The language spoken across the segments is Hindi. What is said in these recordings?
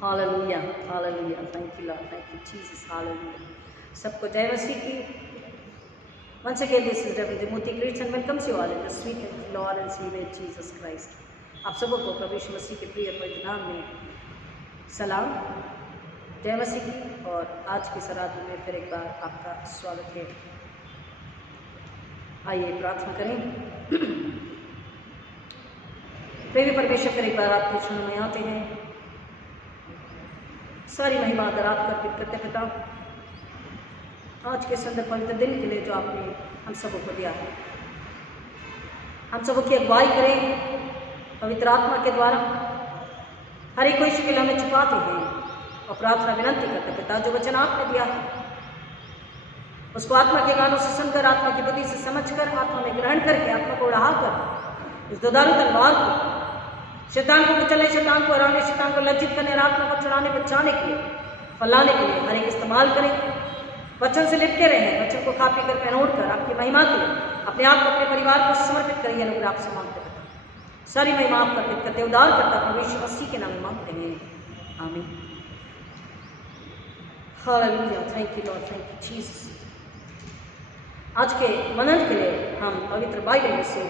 Hallelujah, hallelujah, thank you Lord, thank you Jesus, hallelujah. सबको जय मसीह की। Once again, this is Reverend Timothy Greets and welcomes you all in the sweet Lord and Savior Jesus Christ. आप सबों को प्रभु यीशु मसीह के प्रिय पवित्र नाम में सलाम, जय मसीह की। और आज की सराधना में फिर एक बार आपका स्वागत है। आइए प्रार्थना करें। प्रेमी परमेश्वर, फिर एक बार आपके चरणों में आते हैं। सारी महिमा आदर आपका अर्पित करते पिता, आज के सुंदर पवित्र दिन के लिए जो आपने हम सबों को दिया है। हम सबों की अगुवाई करें पवित्र आत्मा के द्वारा। हर एक को इसी के लिए हमें छुपाते हैं और प्रार्थना विनंती करते पिता, जो वचन आपने दिया है उसको आत्मा के गानों से सुनकर, आत्मा की बुद्धि से समझकर, आत्मा में ग्रहण करके, आत्मा को उड़ाकर इस दुधारू तलवार को शैतान को कुचलने, शैतान को हराने, शैतान को लज्जित करने और आत्मा को छुड़ाने, बचाने के लिए, फैलाने के लिए हर एक इस्तेमाल करें। वचन से लिपटे रहें, वचन को खा पी कर पहनोड़ कर आपकी महिमा के लिए अपने आप को, अपने परिवार को समर्पित करिए। अनुग्रह आपसे मांगते हैं, सारी महिमा आप अर्पित करते, उद्धार करता प्रभु यीशु मसीह के नाम में मांगते हैं, आमीन। Hallelujah, thank you Lord, thank you Jesus. आज के मनन के लिए हम पवित्र बाइबल में से,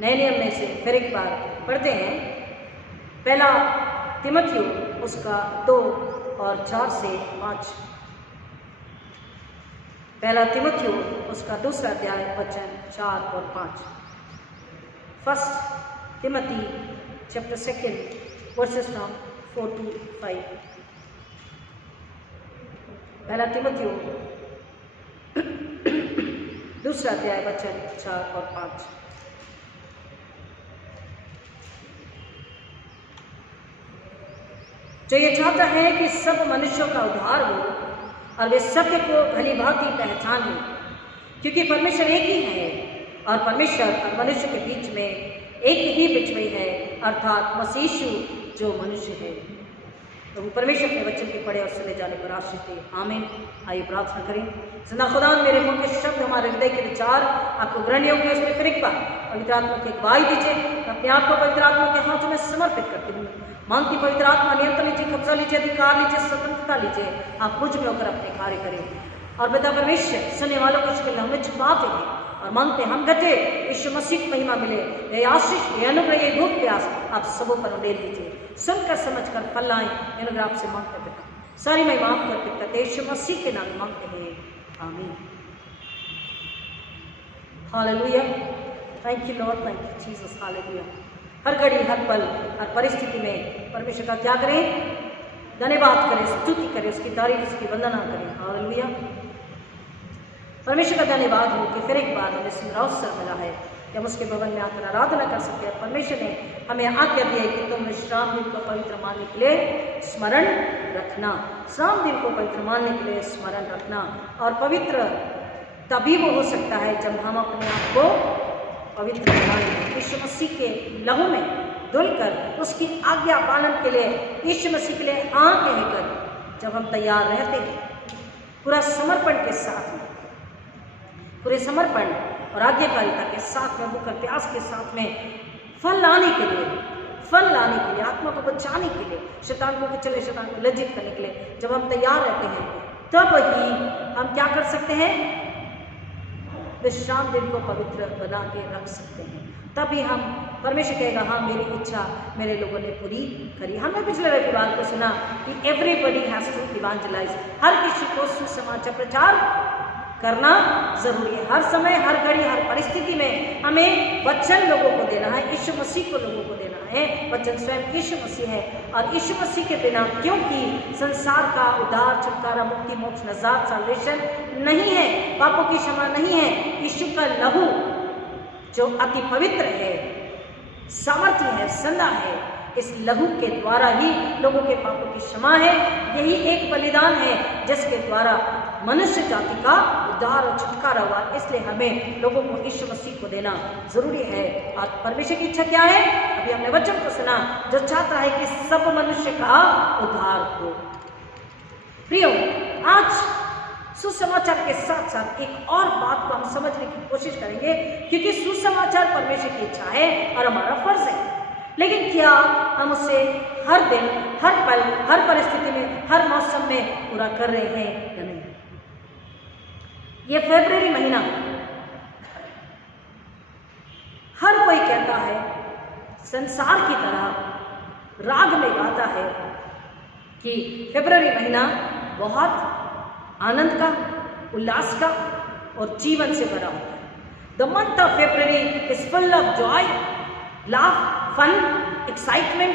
नए नियम में से फिर एक बार पढ़ते हैं। पहला तिमोथेयु उसका 2 और 4 से 5। पहला तिमोथेयु उसका 2 अध्याय वचन 4 और 5। First Timothy chapter 2 versus from 4 to 5। पहला तिमोथेयु 2 अध्याय वचन 4 और 5। जो ये चाहता है कि सब मनुष्यों का उद्धार हो और वे सत्य को भली भांति पहचान लें, क्योंकि परमेश्वर एक ही है और परमेश्वर और मनुष्य के बीच में एक ही बिचवई है, अर्थात मसीह यीशु जो मनुष्य है। तो परमेश्वर के वचन के पढ़े और सुने जाने पर आशीष दे, आमीन। आइए प्रार्थना करें। जिंदा खुदा, मेरे मुंह के शब्द, हमारे हृदय के विचार आपको ग्रहण योग्य, उसमें फिर एक बार पवित्र आत्मा की अगुवाई दीजिए। अपने आप को पवित्र आत्मा के हाथों में समर्पित करती हूँ। मांगती पवित्र आत्मा नियंत्रण लीजिए, कब्जा लीजिए, अधिकार लीजिए, स्वतंत्रता लीजिए। आप मुझ में होकर अपने कार्य करें और पिता परमेश्वर सुनने वालों को इसके लिए हमें छुपाते हैं और मांगते हम घटे यीशु मसीह की महिमा मिले। ये आशीष, ये अनुग्रह, ये भूख प्यास आप सबों पर उड़ेल दीजिए। सुनकर समझकर फल लाएं, अनुग्रह आपसे मांगते पिता, सारी महिमा आपको अर्पित करते यीशु मसीह के नाम में मांगते हैं, आमीन। Hallelujah, thank you Lord, thank you Jesus, hallelujah. हर घड़ी, हर पल, हर परिस्थिति में परमेश्वर का क्या करें? धन्यवाद करें, स्तुति करें, उसकी तारीफ, उसकी वंदना करें। हालेलुया, परमेश्वर का धन्यवाद हो कि फिर एक बार हमें सुंदर अवसर मिला है कि हम उसके भवन में आकर आराधना कर सकते हैं। परमेश्वर ने हमें आज्ञा दी है कि तुम विश्राम दिन को पवित्र मानने के लिए स्मरण रखना। विश्राम दिन को पवित्र मानने के लिए स्मरण रखना। और पवित्र तभी वो हो सकता है जब हम अपने आप को पवित्र बनाएं, यीशु मसीह के लहू में धुलकर उसकी आज्ञा पालन के लिए, यीशु मसीह के लिए हाँ कहकर जब हम तैयार रहते हैं पूरा समर्पण के साथ में, पूरे समर्पण और आज्ञाकारिता के साथ में, भूख और प्यास के साथ में, फल लाने के लिए, आत्मा को बचाने के लिए, शैतान को कुचलने, शैतान को लज्जित करने के लिए जब हम तैयार रहते हैं, तब ही हम क्या कर सकते हैं? विश्राम दिन को पवित्र बना के रख सकते हैं। तभी हम, परमेश्वर कहेगा हाँ मेरी इच्छा मेरे लोगों ने पूरी करी। हमने पिछले रविवार को सुना कि एवरीबडी हैज टू इवेंजलाइज, हर किसी को सुसमाचार प्रचार करना जरूरी है। हर समय, हर घड़ी, हर परिस्थिति में हमें वचन लोगों को देना है, यीशु मसीह को लोगों को देना है। वचन स्वयं यीशु मसीह है और यीशु मसीह के बिना, क्योंकि संसार का उद्धार, छुटकारा, मुक्ति, मोक्ष, नजात, साल्वेशन नहीं है, पापों की क्षमा नहीं है। यीशु का लहू जो अति पवित्र है, सामर्थ्य है, सन्ना है, इस लहू के द्वारा ही लोगों के पापों की क्षमा है। यही एक बलिदान है जिसके द्वारा मनुष्य जाति का उद्धार और छुटकारा हुआ। इसलिए हमें लोगों को यीशु मसीह को देना जरूरी है। और परमेश्वर की इच्छा क्या है? अभी हमने वचन को सुना, जो चाहता है कि सब मनुष्य का उद्धार हो। प्रियो, आज सुसमाचार के साथ साथ एक और बात को हम समझने की कोशिश करेंगे, क्योंकि सुसमाचार परमेश्वर की इच्छा है और हमारा फर्ज है। लेकिन क्या हम उसे हर दिन, हर पल, हर परिस्थिति में, हर मौसम में पूरा कर रहे हैं या नहीं? ये फरवरी महीना हर कोई कहता है, संसार की तरह राग में गाता है कि फरवरी महीना बहुत आनंद का, उल्लास का और जीवन से भरा होता है। The month of February is full of joy, laugh, fun, excitement,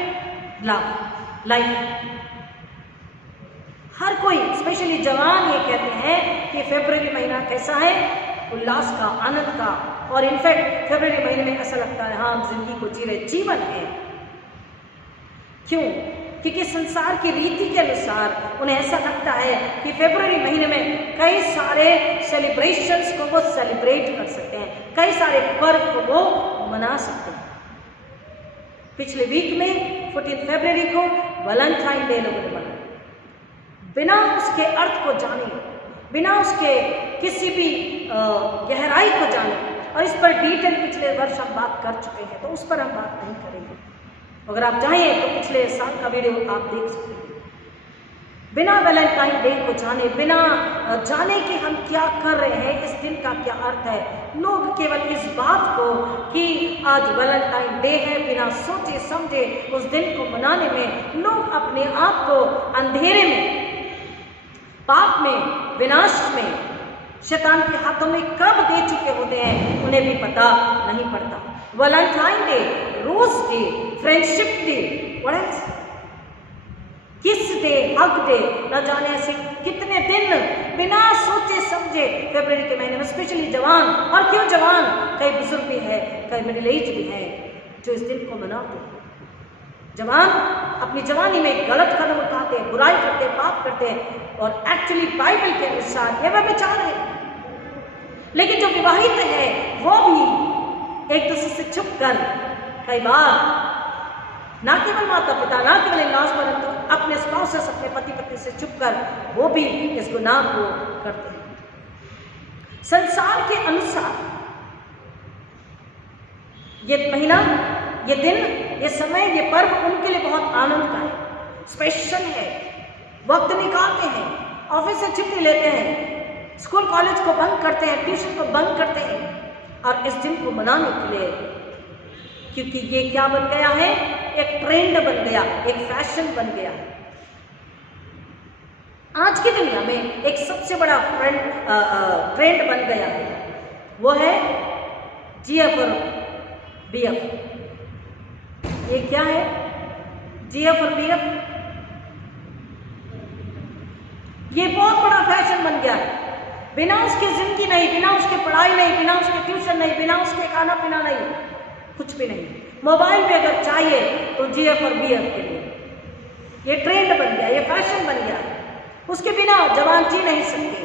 love, life. हर कोई, स्पेशली जवान, ये कहते हैं कि फरवरी महीना कैसा है? उल्लास का, आनंद का। और इनफैक्ट फरवरी महीने में ऐसा लगता है हाँ, जिंदगी को जी रहे, जीवन है। क्यों? क्योंकि संसार की रीति के अनुसार उन्हें ऐसा लगता है कि फरवरी महीने में कई सारे सेलिब्रेशंस को वो सेलिब्रेट कर सकते हैं, कई सारे पर्व को वो मना सकते हैं। पिछले वीक में 14 फरवरी को वैलेंटाइन डे लोगों ने मनाया, बिना उसके अर्थ को जाने, बिना उसके किसी भी गहराई को जाने। और इस पर डिटेल पिछले वर्ष हम बात कर चुके हैं, तो उस पर हम बात नहीं करेंगे। अगर आप चाहें तो पिछले साल का वीडियो आप देख सकते हैं। बिना वैलेंटाइन डे को जाने, बिना जाने कि हम क्या कर रहे हैं, इस दिन का क्या अर्थ है, लोग केवल इस बात को कि आज वैलेंटाइन डे है, बिना सोचे समझे उस दिन को मनाने में लोग अपने आप को अंधेरे में, पाप में, विनाश में, शैतान के हाथों में कब दे चुके होते हैं उन्हें भी पता नहीं पड़ता। Valentine Day, Rose Day, Friendship Day, what else, Kiss Day, hug day, न जाने ऐसे कितने दिन बिना सोचे समझे फरवरी के महीने में, स्पेशली जवान। और क्यों जवान, कई बुजुर्ग भी है, कई मिडिल एज भी है जो इस दिन को मनाते हैं। जवान अपनी जवानी में गलत कदम उठाते हैं, बुराई करते हैं, पाप करते हैं, और एक्चुअली बाइबल के अनुसार ये व्यभिचार है। लेकिन जो विवाहित है वो भी एक दूसरे से छुप कर कई बार, ना केवल माता पिता, ना केवल इन-लॉज, परंतु अपने स्पाउसेस, अपने पति पत्नी से छुप कर वो भी इस गुनाह को करते हैं। संसार के अनुसार ये महीना, ये दिन, ये समय, ये पर्व उनके लिए बहुत आनंद का है, स्पेशल है। वक्त निकालते हैं, ऑफिस से छुट्टी लेते हैं, स्कूल कॉलेज को बंद करते हैं, ट्यूशन को बंद करते हैं, और इस दिन को मनाने के लिए, क्योंकि ये क्या बन गया है? एक ट्रेंड बन गया, एक फैशन बन गया। आज की दुनिया में एक सबसे बड़ा ट्रेंड बन गया है, वो है GF और BF। ये क्या है? GF और BF, ये बहुत बड़ा फैशन बन गया है। बिना उसकी जिंदगी नहीं, बिना उसके पढ़ाई नहीं, बिना उसके ट्यूशन नहीं, बिना उसके खाना पीना नहीं, कुछ भी नहीं। मोबाइल पे अगर चाहिए तो GF और BF के लिए ये ट्रेंड बन गया, ये फैशन बन गया। उसके बिना जवान जी नहीं सकते,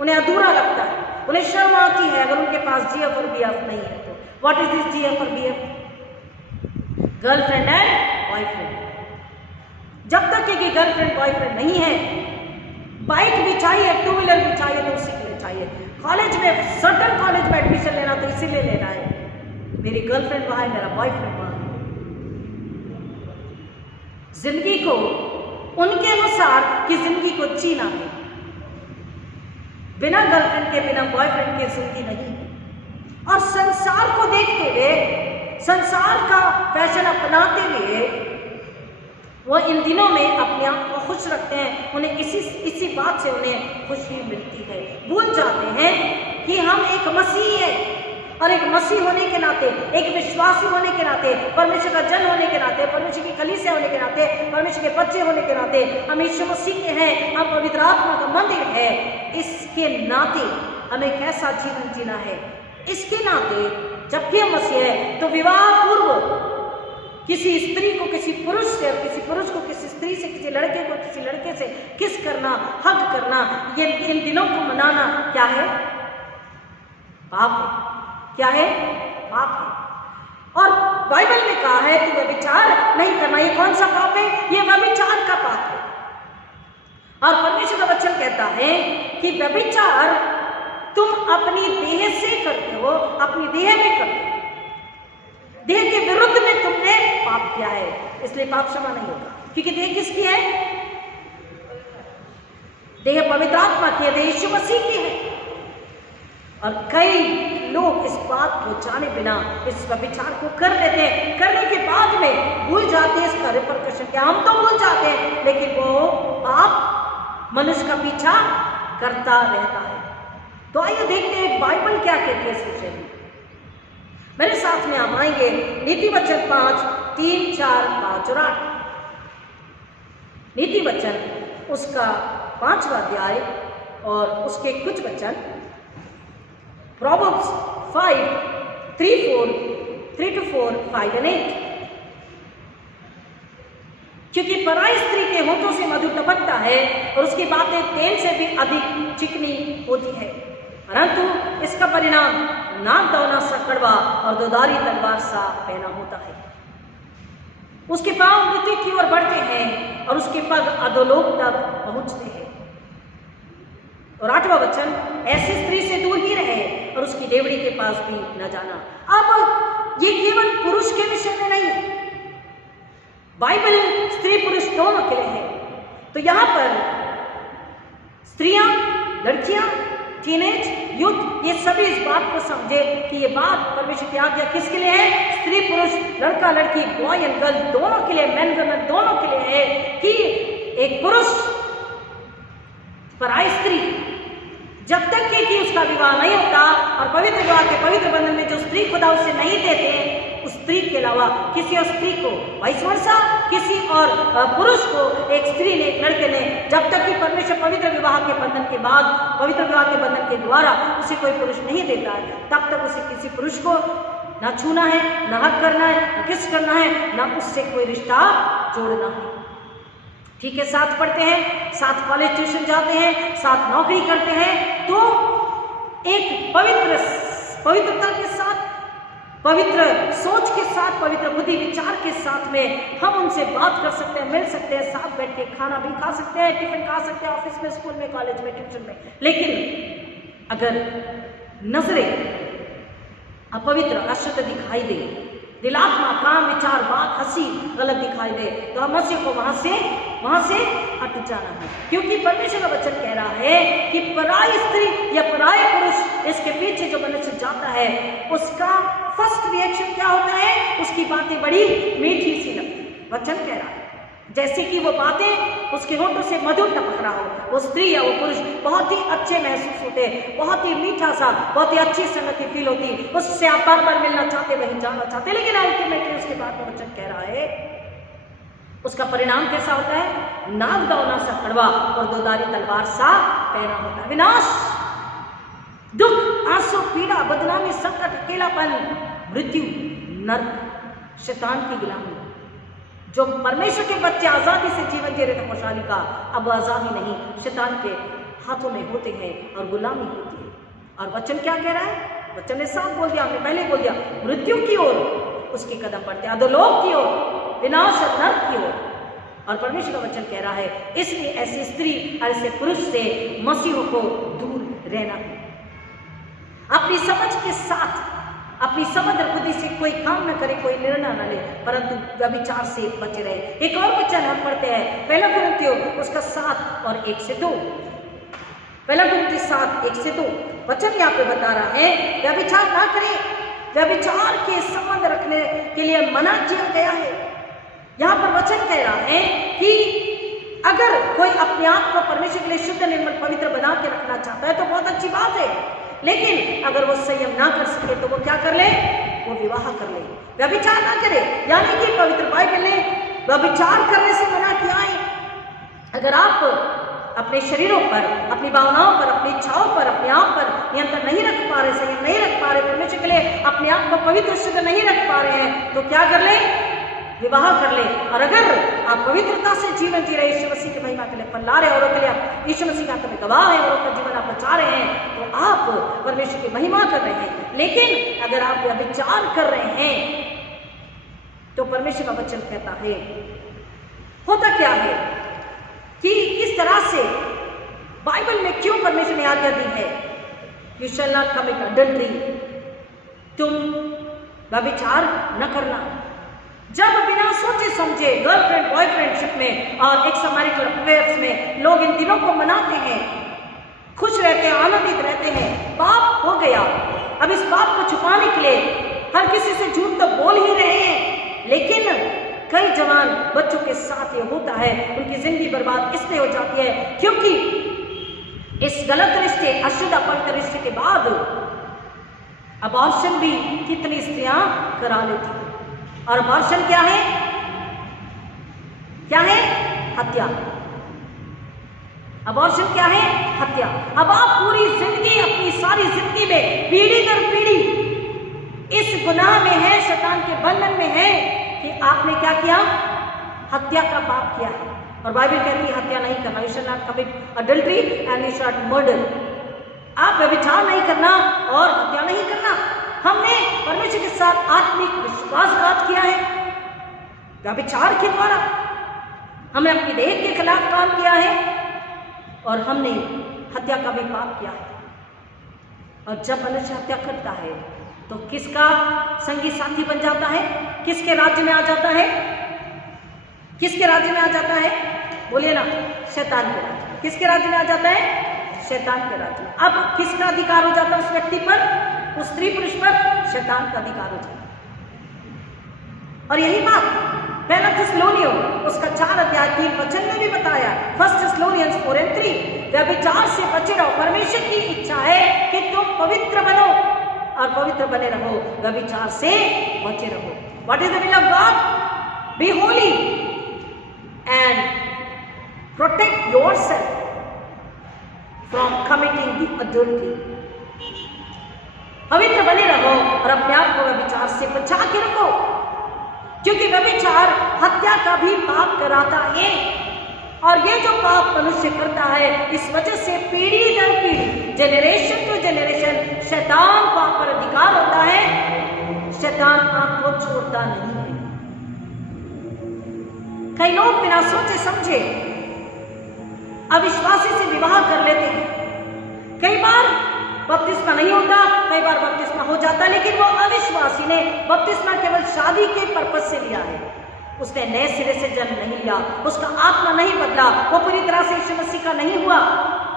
उन्हें अधूरा लगता है, उन्हें शर्म आती है अगर उनके पास GF और BF नहीं है तो। व्हाट इज दिस GF और BF? Girlfriend and boyfriend. जब तक कि गर्लफ्रेंड बॉयफ्रेंड नहीं है, बाइक भी चाहिए, टू व्हीलर भी चाहिए तो उसी के लिए चाहिए। कॉलेज में, सर्टन कॉलेज में एडमिशन लेना तो इसीलिए लेना है, मेरी गर्लफ्रेंड वहां है, मेरा बॉयफ्रेंड वहां है। जिंदगी को उनके अनुसार की जिंदगी को जीना है, बिना गर्लफ्रेंड के, बिना बॉयफ्रेंड के जिंदगी नहीं है। और संसार को देखते हुए, संसार का फैशन अपनाते हुए वो इन दिनों में अपने आप को खुश रखते हैं। उन्हें इसी बात से उन्हें खुशी मिलती है। भूल जाते हैं कि हम एक मसीह है, और एक मसीह होने के नाते, एक विश्वासी होने के नाते, परमेश्वर का जन होने के नाते, परमेश्वर की कलीसिया होने के नाते, परमेश्वर के बच्चे होने के नाते, हम यीशु मसीह के हैं, हम पवित्र आत्मा का मंदिर है। इसके नाते हमें कैसा जीवन जीना है, इसके नाते जबकि हम मसीह है तो विवाह पूर्व किसी स्त्री को किसी पुरुष से, और किसी पुरुष को किसी स्त्री से, किसी लड़के को किसी लड़के से किस करना, हक करना, ये इन दिनों को मनाना क्या है? पाप है। क्या है? पाप है। और बाइबल ने कहा है कि व्यभिचार नहीं करना। ये कौन सा पाप है? ये व्यभिचार का पाप है। और परमेश्वर का वचन कहता है कि व्यभिचार तुम अपनी देह से करते हो, अपनी देह में करते हो, देह के विरुद्ध में तुमने पाप किया है, इसलिए पाप क्षमा नहीं होगा। क्योंकि देह किसकी है? देह पवित्र आत्मा की है, देह यीशु मसीह की है। और कई लोग इस बात को जाने बिना इस विचार को कर लेते हैं, करने के बाद में भूल जाते हैं इसका रिपरकशन क्या। हम तो भूल जाते हैं, लेकिन वो पाप मनुष्य का पीछा करता रहता है। तो आइए देखते हैं बाइबल क्या कहती है इस विषय में। मेरे साथ में आप आएंगे नीति वचन 5, 3, 4, 5 और 8। नीति वचन उसका 5वां अध्याय और उसके कुछ वचन, Proverbs 5, 3 to 4, 5 and 8। क्योंकि पराई स्त्री के होठों से मधु टपकता है और उसकी बातें तेल से भी अधिक चिकनी होती है, परंतु इसका परिणाम नाक दौना सा कड़वा और दोधारी तलवार सा पहना होता है। उसके पांव मृत्यु की ओर बढ़ते हैं और उसके पग अधोलोक तक पहुंचते हैं। और 8वां वचन, ऐसी स्त्री से दूर ही रहे और उसकी डेवड़ी के पास भी न जाना। अब ये केवल पुरुष के विषय में नहीं, बाइबल स्त्री पुरुष दोनों के लिए है। तो यहां पर स्त्रियां, लड़कियां, टीनेज, यूथ, ये सभी इस बात को समझे कि ये बात परमेश्वर की आज्ञा किसके लिए है? स्त्री पुरुष, लड़का लड़की, बॉय एंड गर्ल दोनों के लिए, मैन वुमेन दोनों के लिए है कि एक पुरुष पराई स्त्री जब तक कि उसका विवाह नहीं होता और पवित्र विवाह के पवित्र बंधन में जो स्त्री खुदा उसे नहीं देते, उस स्त्री के अलावा किसी और स्त्री को, वाइस वर्सा किसी और पुरुष को एक स्त्री ने, एक लड़के ने, जब तक कि परमेश्वर पवित्र विवाह के बंधन के बाद, पवित्र विवाह के बंधन के द्वारा उसे कोई पुरुष नहीं देता है, तब तक उसे किसी पुरुष को ना छूना है, ना हक करना है, ना किस करना है, ना उससे कोई रिश्ता जोड़ना है। ठीक है, साथ पढ़ते हैं, साथ कॉलेज ट्यूशन जाते हैं, साथ नौकरी करते हैं, तो एक पवित्रता के साथ, पवित्र सोच के साथ, पवित्र बुद्धि विचार के साथ में हम उनसे बात कर सकते हैं, मिल सकते हैं, साथ बैठ के खाना भी खा सकते हैं, टिफिन खा सकते हैं, ऑफिस में, स्कूल में, कॉलेज में, ट्यूशन में। लेकिन अगर नजरें अपवित्र, अशुद्ध दिखाई दे, दिलात्मा, काम, विचार, बात, हंसी गलत दिखाई दे, तो हम मसीह को वहां से हट जाना है। क्योंकि परमेश्वर का वचन कह रहा है कि पराई स्त्री या पराई पुरुष, इसके पीछे जो मनुष्य जाता है, उसका फर्स्ट रिएक्शन क्या होता है? उसकी बातें बड़ी मीठी सी लगती। वचन कह रहा है जैसे कि वो बातें उसके होठों से मधुर टपक रहा हो। वो स्त्री या वो पुरुष बहुत ही अच्छे महसूस होते, बहुत ही मीठा सा, बहुत ही अच्छी संगति फील होती, उससे आप बार बार मिलना चाहते, वहीं जाना चाहते। लेकिन अल्टीमेटली उसके बाद में वचन कह रहा है, उसका परिणाम कैसा होता है? नाक दौना सा कड़वा और दोधारी तलवार सा पहना होता है। विनाश, दुख, आंसू, पीड़ा, बदनामी, संकट, अकेलापन, मृत्यु, नर्क, शैतान की गुलामी। जो परमेश्वर के बच्चे आजादी से जीवन जी रहे थे खुशहाली का, अब आजादी नहीं, शैतान के हाथों में होते हैं और गुलामी होती है। और वचन क्या कह रहा है? वचन ने साफ बोल दिया, हमने पहले बोल दिया, मृत्यु की ओर उसके कदम बढ़ते, अधोलोक की ओर, विनाश और नर्क की ओर। और परमेश्वर का वचन कह रहा है, इसलिए ऐसी स्त्री और ऐसे पुरुष से मसीहों को दूर रहना है। अपनी समझ के साथ, अपनी समझ और बुद्धि से कोई काम न करे, कोई निर्णय न ले, परंतु व्यभिचार से बचे रहे। एक और वचन हम पढ़ते हैं, 1 कुरिन्थियों उसका 7 और 1 से 2। 1 कुरिन्थियों 7, 1 से 2 वचन यहाँ पे बता रहा है, व्यभिचार ना करें, व्यभिचार के संबंध रखने के लिए मना किया गया है। यहाँ पर वचन कह रहा है कि अगर कोई अपने आप को परमेश्वर के लिए शुद्ध, निर्मल, पवित्र बना के रखना चाहता है तो बहुत अच्छी बात है, लेकिन अगर वो संयम ना कर सके तो वो क्या कर ले? वो विवाह कर ले, व्यभिचार ना करे। यानी कि पवित्र बाइबल ने व्यभिचार करने से मना किया है। अगर आप अपने शरीरों पर, अपनी भावनाओं पर, अपनी इच्छाओं पर, अपने आप पर नियंत्रण नहीं रख पा रहे, संयम नहीं रख पा रहे, परमेश्वर के लिए अपने आप को पवित्र शुद्ध नहीं रख पा रहे हैं, तो क्या कर ले? विवाह कर ले। और अगर आप पवित्रता से जीवन जी रहे, यीशु मसीह की महिमा के लिए फल ला रहे, औरों के लिए आप यीशु मसीह का तुम्हें गवाह है, औरों का जीवन आप बचा रहे हैं, तो आप परमेश्वर की महिमा कर रहे हैं। लेकिन अगर आप व्यभिचार कर रहे हैं तो परमेश्वर का वचन कहता है, होता क्या है कि किस तरह से बाइबल में क्यों परमेश्वर ने आज्ञा दी है, you shall not commit adultery, तुम व्यभिचार न करना। जब बिना सोचे समझे गर्लफ्रेंड बॉयफ्रेंडशिप में और एक्स्ट्रामैरिटल अफेयर्स में लोग इन दिनों को मनाते हैं, खुश रहते हैं, आनंदित रहते हैं, पाप हो गया। अब इस पाप को छुपाने के लिए हर किसी से झूठ तो बोल ही रहे हैं, लेकिन कई जवान बच्चों के साथ ये होता है, उनकी जिंदगी बर्बाद इसलिए हो जाती है क्योंकि इस गलत रिश्ते, अशुद्ध अपवित्र रिश्ते के बाद अबॉर्शन भी कितनी स्त्रियां करा लेती हैं। और अबॉर्शन क्या है? क्या है? हत्या। अबॉर्शन क्या है? हत्या। अब आप पूरी जिंदगी, अपनी सारी जिंदगी में पीढ़ी दर पीढ़ी इस गुनाह में है, शैतान के बंधन में है कि आपने क्या किया? हत्या का पाप किया है। और बाइबल कहती है हत्या नहीं करना, you shall not commit adultery and you shall not murder. आप व्यभिचार नहीं करना और हत्या नहीं करना। हमने परमेश्वर के साथ आत्मिक विश्वासघात किया है व्यभिचार के द्वारा, हमने अपनी देह के खिलाफ काम किया है और हमने हत्या का भी पाप किया है। और जब मनुष्य हत्या करता है तो किसका संगी साथी बन जाता है? किसके राज्य में आ जाता है? किसके राज्य में आ जाता है? बोलिए ना, शैतान के राज्य। किसके राज्य में आ जाता है? शैतान के राज्य में। अब किसका अधिकार हो जाता है उस व्यक्ति पर, उस स्त्री पुरुष पर? शैतान का अधिकार हो जाता है। और यही बात पहला थिस्सलुनीयों उसका 4:3 में भी बताया, 1 थिस्सलुनियंस 4:3, व्यभिचार से बचे रहो। परमेश्वर की इच्छा है कि तुम पवित्र बनो और पवित्र बने रहो, व्यभिचार से बचे रहो। What is the will of God? Be holy and protect yourself from committing the adultery. पवित्र बने रहो और अपने आप को व्यभिचार से बचा के रखो, क्योंकि व्यभिचार हत्या का भी पाप कराता है। और ये जो पाप मनुष्य करता है, इस वजह से पीढ़ी दर पीढ़ी, जेनरेशन टू जेनरेशन शैतान को आप पर अधिकार होता है। शैतान आपको छोड़ता नहीं है। कई लोग बिना सोचे समझे अविश्वासी से विवाह कर लेते हैं। कई बार बपतिस्मा नहीं होता, कई बार बपतिस्मा हो जाता, लेकिन वो अविश्वासी ने बपतिस्मा केवल शादी के पर्पस से लिया है। उसने नए सिरे से जन्म नहीं लिया, उसका आत्मा नहीं बदला, वो पूरी तरह से यीशु मसीह का नहीं हुआ।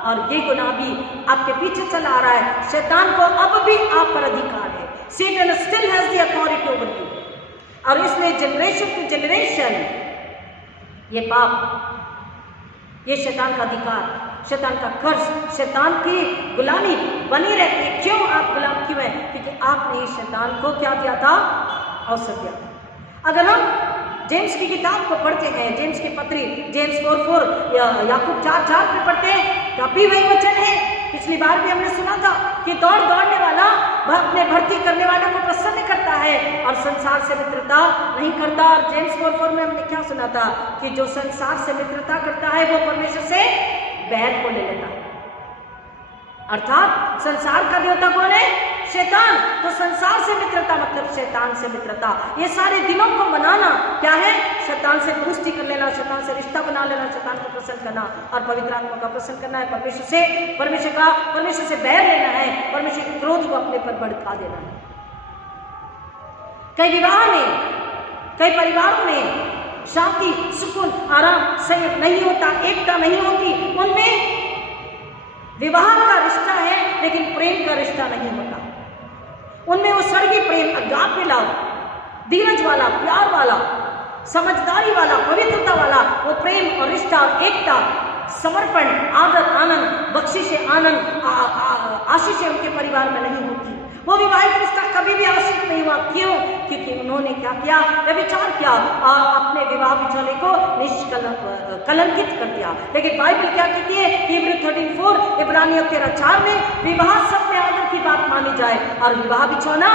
और ये गुनाह भी आपके पीछे चला आ रहा है। शैतान को अब भी आप पर अधिकार है। Satan still has the authority over you। और इसलिए जनरेशन टू जनरेशन ये पाप, ये शैतान का अधिकार, शैतान का कर्ज, शैतान की गुलामी बनी रहती है। क्यों आप गुलाम क्यों हैं? क्योंकि आपने शैतान को क्या दिया था? अवसर दिया था। अगर हम जेम्स की किताब को पढ़ते हैं, जेम्स की पत्री, जेम्स 4:4 या याकूब 4:4 में पढ़ते हैं, तो अभी वही वचन है। पिछली बार भी हमने सुना था कि दौड़ने वाला अपने भर्ती करने वाला को प्रसन्न करता है और संसार से मित्रता नहीं करता। और जेम्स 4:4 में हमने क्या सुना था कि जो संसार से मित्रता करता है वो परमेश्वर से बैर को ले लेता है। अर्थात संसार का देवता कौन है? शैतान। तो संसार से मित्रता मतलब शैतान से मित्रता। ये सारे दिनों को मनाना क्या है? शैतान से दोस्ती कर लेना, शैतान से रिश्ता बना लेना, शैतान को प्रसन्न करना और पवित्र आत्मा का प्रसन्न करना है। परमेश्वर से बैर लेना है, परमेश्वर के क्रोध को अपने पर भड़का देना है। कई विवाह में, कई परिवारों में शांति, सुकून, आराम, संयम नहीं होता, एकता नहीं होती। उनमें विवाह का रिश्ता है लेकिन प्रेम का रिश्ता नहीं होता। उनमें वो स्वर्गीय प्रेम, अगापे लव, धीरज वाला, प्यार वाला, समझदारी वाला, पवित्रता वाला वो प्रेम और रिश्ता, एकता, समर्पण, आदर, आनंद, बख्शिश, आनंद, आशीष उनके परिवार में नहीं होती। वो विवाहित रिश्ता कभी भी आशीष नहीं हुआ। क्यों? क्योंकि उन्होंने क्या किया? व्यभिचार किया और अपने विवाह बिछोने को कलंकित कर दिया। लेकिन बाइबल क्या कहती है? हिब्रू 13:4, इब्रानियों 13:4 में विवाह सब में आदर की बात मानी जाए और विवाह बिछोना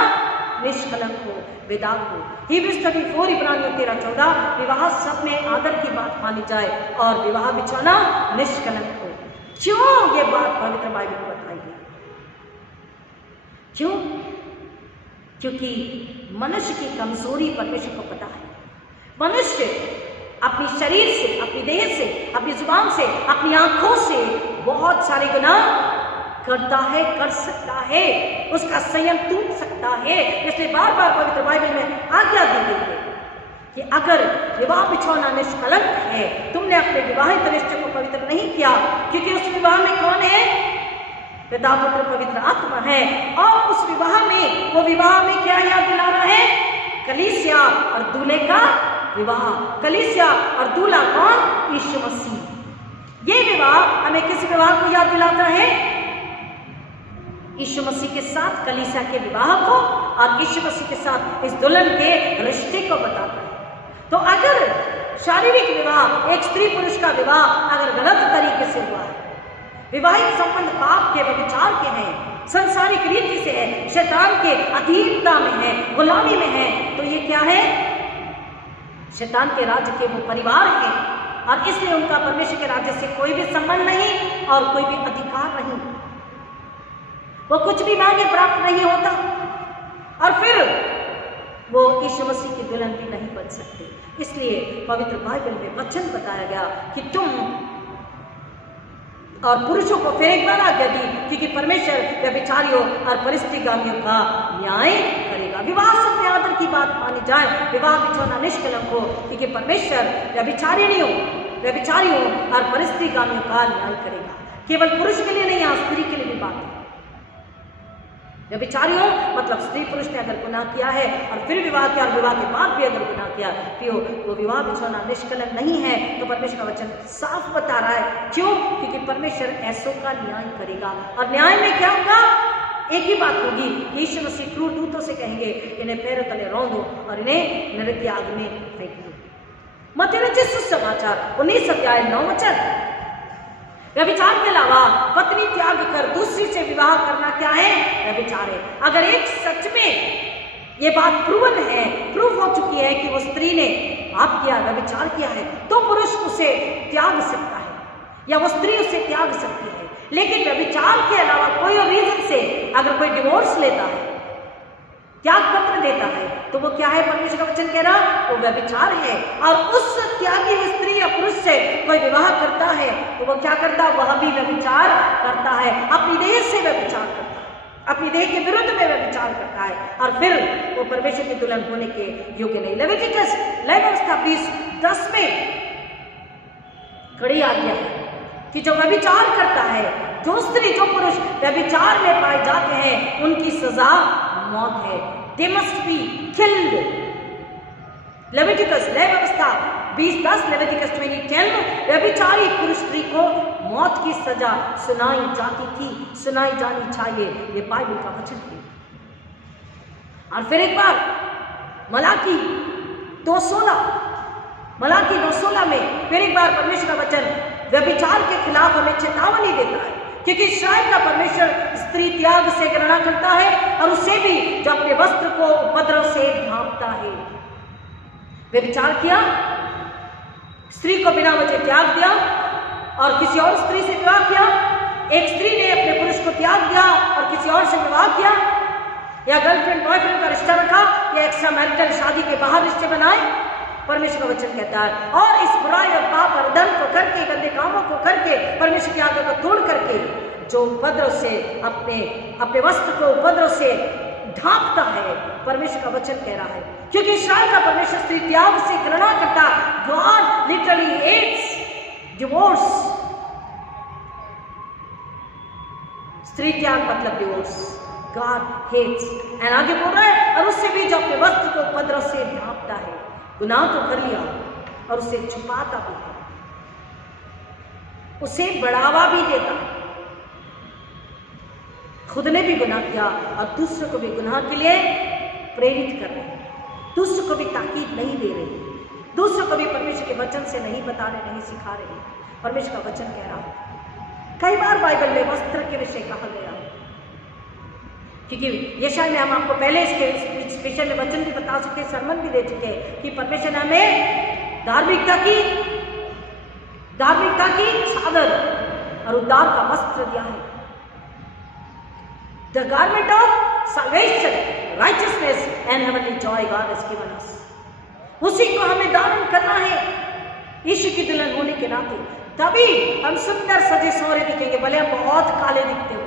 निष्कलंक हो, बेदाग हो। हिब्रू 13:4, इब्रानियों 13:14, विवाह सब में आदर की बात मानी जाए और विवाह बिछोना निष्कलंक हो। क्यों ये बात पवित्र बाइबल में बताई गई? क्यों? क्योंकि मनुष्य की कमजोरी परमेश्वर को पता है। मनुष्य अपनी शरीर से, अपनी देह से, अपनी जुबान से, अपनी आंखों से बहुत सारे गुनाह करता है, कर सकता है, उसका संयम टूट सकता है। इसलिए बार बार पवित्र बाइबल में आज्ञा दी गई है कि अगर विवाह बिछौना निष्कलंक है, तुमने अपने विवाहित रिश्ते को पवित्र नहीं किया, क्योंकि उस विवाह में कौन है? पिता पुत्र पवित्र आत्मा है। और उस विवाह में, वो विवाह में क्या याद दिला रहा है? कलीसिया और दूल्हे का विवाह। कलीसिया और दूल्हा कौन? यीशु मसीह। ये विवाह हमें किस विवाह को याद दिलाता है? यीशु मसीह के साथ कलीसिया के विवाह को, और यीशु मसीह के साथ इस दुल्हन के रिश्ते को बताता है। तो अगर शारीरिक विवाह, एक स्त्री पुरुष का विवाह अगर गलत तरीके से हुआ है, विवाहित संबंध पाप के, व्यभिचार के हैं, संसारिक रीति से है, शैतान के अधीनता में है, गुलामी में है, तो ये क्या है? शैतान के राज्य के वो परिवार है, और इसलिए उनका परमेश्वर के राज्य से कोई भी संबंध नहीं और कोई भी अधिकार नहीं। वो कुछ भी मांगे प्राप्त नहीं होता, और फिर वो यीशु मसीह की दुल्हन भी नहीं बन सकते। इसलिए पवित्र बाइबल में वचन बताया गया कि तुम और पुरुषों को फिर एक बार आज्ञा दी, क्योंकि परमेश्वर व्यभिचारियों और परिस्थितिगामियों का न्याय करेगा। विवाह सत्य आदर की बात मानी जाए, विवाह बिछौना निष्कलंक हो, क्योंकि परमेश्वर व्यभिचारियों और परिस्थितिगामियों का न्याय करेगा। केवल पुरुष के लिए नहीं, यहाँ स्त्री के लिए भी बात है। व्यभिचारियों मतलब स्त्री पुरुष ने अगर गुनाह किया है और फिर विवाह किया, और विवाह के बाद भी अगर गुनाह किया, तो वो विवाह बिछौना निष्कलंक नहीं है। तो परमेश्वर का वचन साफ बता रहा है। क्यों? क्योंकि परमेश्वर ऐसों का न्याय करेगा, और न्याय में क्या होगा? एक ही बात होगी, यीशु मसीह क्रूर दूतों से कहेंगे, इन्हें पैरों तले रौंद दो और इन्हें नरक आग में फेंक दो। मत्ती रचित सुसमाचार 19 अध्याय 9 वचन। व्यभिचार के अलावा पत्नी त्याग कर दूसरी से विवाह करना क्या है? व्यभिचार है। अगर एक सच में ये बात प्रूव हो चुकी है कि वो स्त्री ने पाप किया, व्यभिचार किया है, तो पुरुष उसे त्याग सकता है या वो स्त्री उसे त्याग सकती है। लेकिन व्यभिचार के अलावा कोई और रीजन से अगर कोई डिवोर्स लेता है, त्याग पत्र देता है, तो वो क्या है? परमेश्वर का वचन कह रहा वो व्यभिचार है। और उस त्यागी स्त्री या पुरुष से कोई विवाह करता है तो वो क्या करता है? वह भी व्यभिचार करता है, अपनी देह से व्यभिचार करता है, अपनी देह के विरुद्ध में व्यभिचार करता है, और फिर वो परमेश्वर की दुल्हन होने के योग्य नहीं। लेविटिकस लय व्यवस्था 20:10 में कड़ी आज्ञा है कि जो व्यभिचार करता है, जो स्त्री जो पुरुष व्यभिचार में पाए जाते हैं, उनकी सजा मौत है। They must be killed. Leviticus लय व्यवस्था 20:10, लेविटिकस 20:10, व्यभिचारी पुरुष स्त्री को मौत की सजा सुनाई जानी चाहिए। ये बाइबल का वचन है। और फिर एक बार मलाकी 2:16 में फिर एक बार परमेश्वर का वचन व्यभिचार के खिलाफ हमें चेतावनी देता है, क्योंकि इस्राएल का परमेश्वर स्त्री त्याग से घृणा करता है, और उससे भी जो अपने वस्त्र को उपद्रव से ढांपता है। व्यभिचार किया, स्त्री को बिना वजह त्याग दिया और किसी और स्त्री से विवाह किया। एक स्त्री ने अपने पुरुष को त्याग दिया और किसी और से विवाह किया, या गर्लफ्रेंड बॉयफ्रेंड का रिश्ता रखा, या एक्स्ट्रा मैरिटल शादी के बाहर रिश्ते बनाए। परमेश्वर का वचन कहता है, और इस बुराई और पाप और दंड को करके, गंदे कामों को करके, परमेश्वर की आज्ञा को तोड़ करके, जो उपद्रव से अपने वस्त्र को उपद्रव से ढांपता है, परमेश्वर का वचन कह रहा है, क्योंकि इस्राएल का परमेश्वर स्त्री त्याग से घृणा करता। God literally hates divorce. स्त्री त्याग मतलब डिवोर्स। God hates. एंड आगे बोल रहा है, और उससे भी जो अपने वस्त्र को उपद्रव से ढांपता है। गुनाह तो कर लिया और उसे छुपाता भी है, उसे बढ़ावा भी देता है। खुद ने भी गुनाह किया और दूसरों को भी गुनाह के लिए प्रेरित कर रहे हैं, दूसरों को भी ताकीद नहीं दे रहे, दूसरों को भी परमेश्वर के वचन से नहीं बता रहे, नहीं सिखा रहे। परमेश्वर का वचन कह रहा है। कई बार बाइबल में वस्त्र के विषय कहा गया, क्योंकि यशायाह में हम आपको पहले इसके विषय में वचन भी बता चुके, सरमन भी दे चुके कि परमेश्वर ने हमें धार्मिकता की चादर और उद्धार का वस्त्र दिया है। The garment of salvation, righteousness and heavenly joy God has given us. उसी को हमें धारण करना है यीशु की दुल्हन होने के नाते, तभी हम सुंदर सजे सवरे दिखेंगे। भले हम बहुत काले दिखते हो,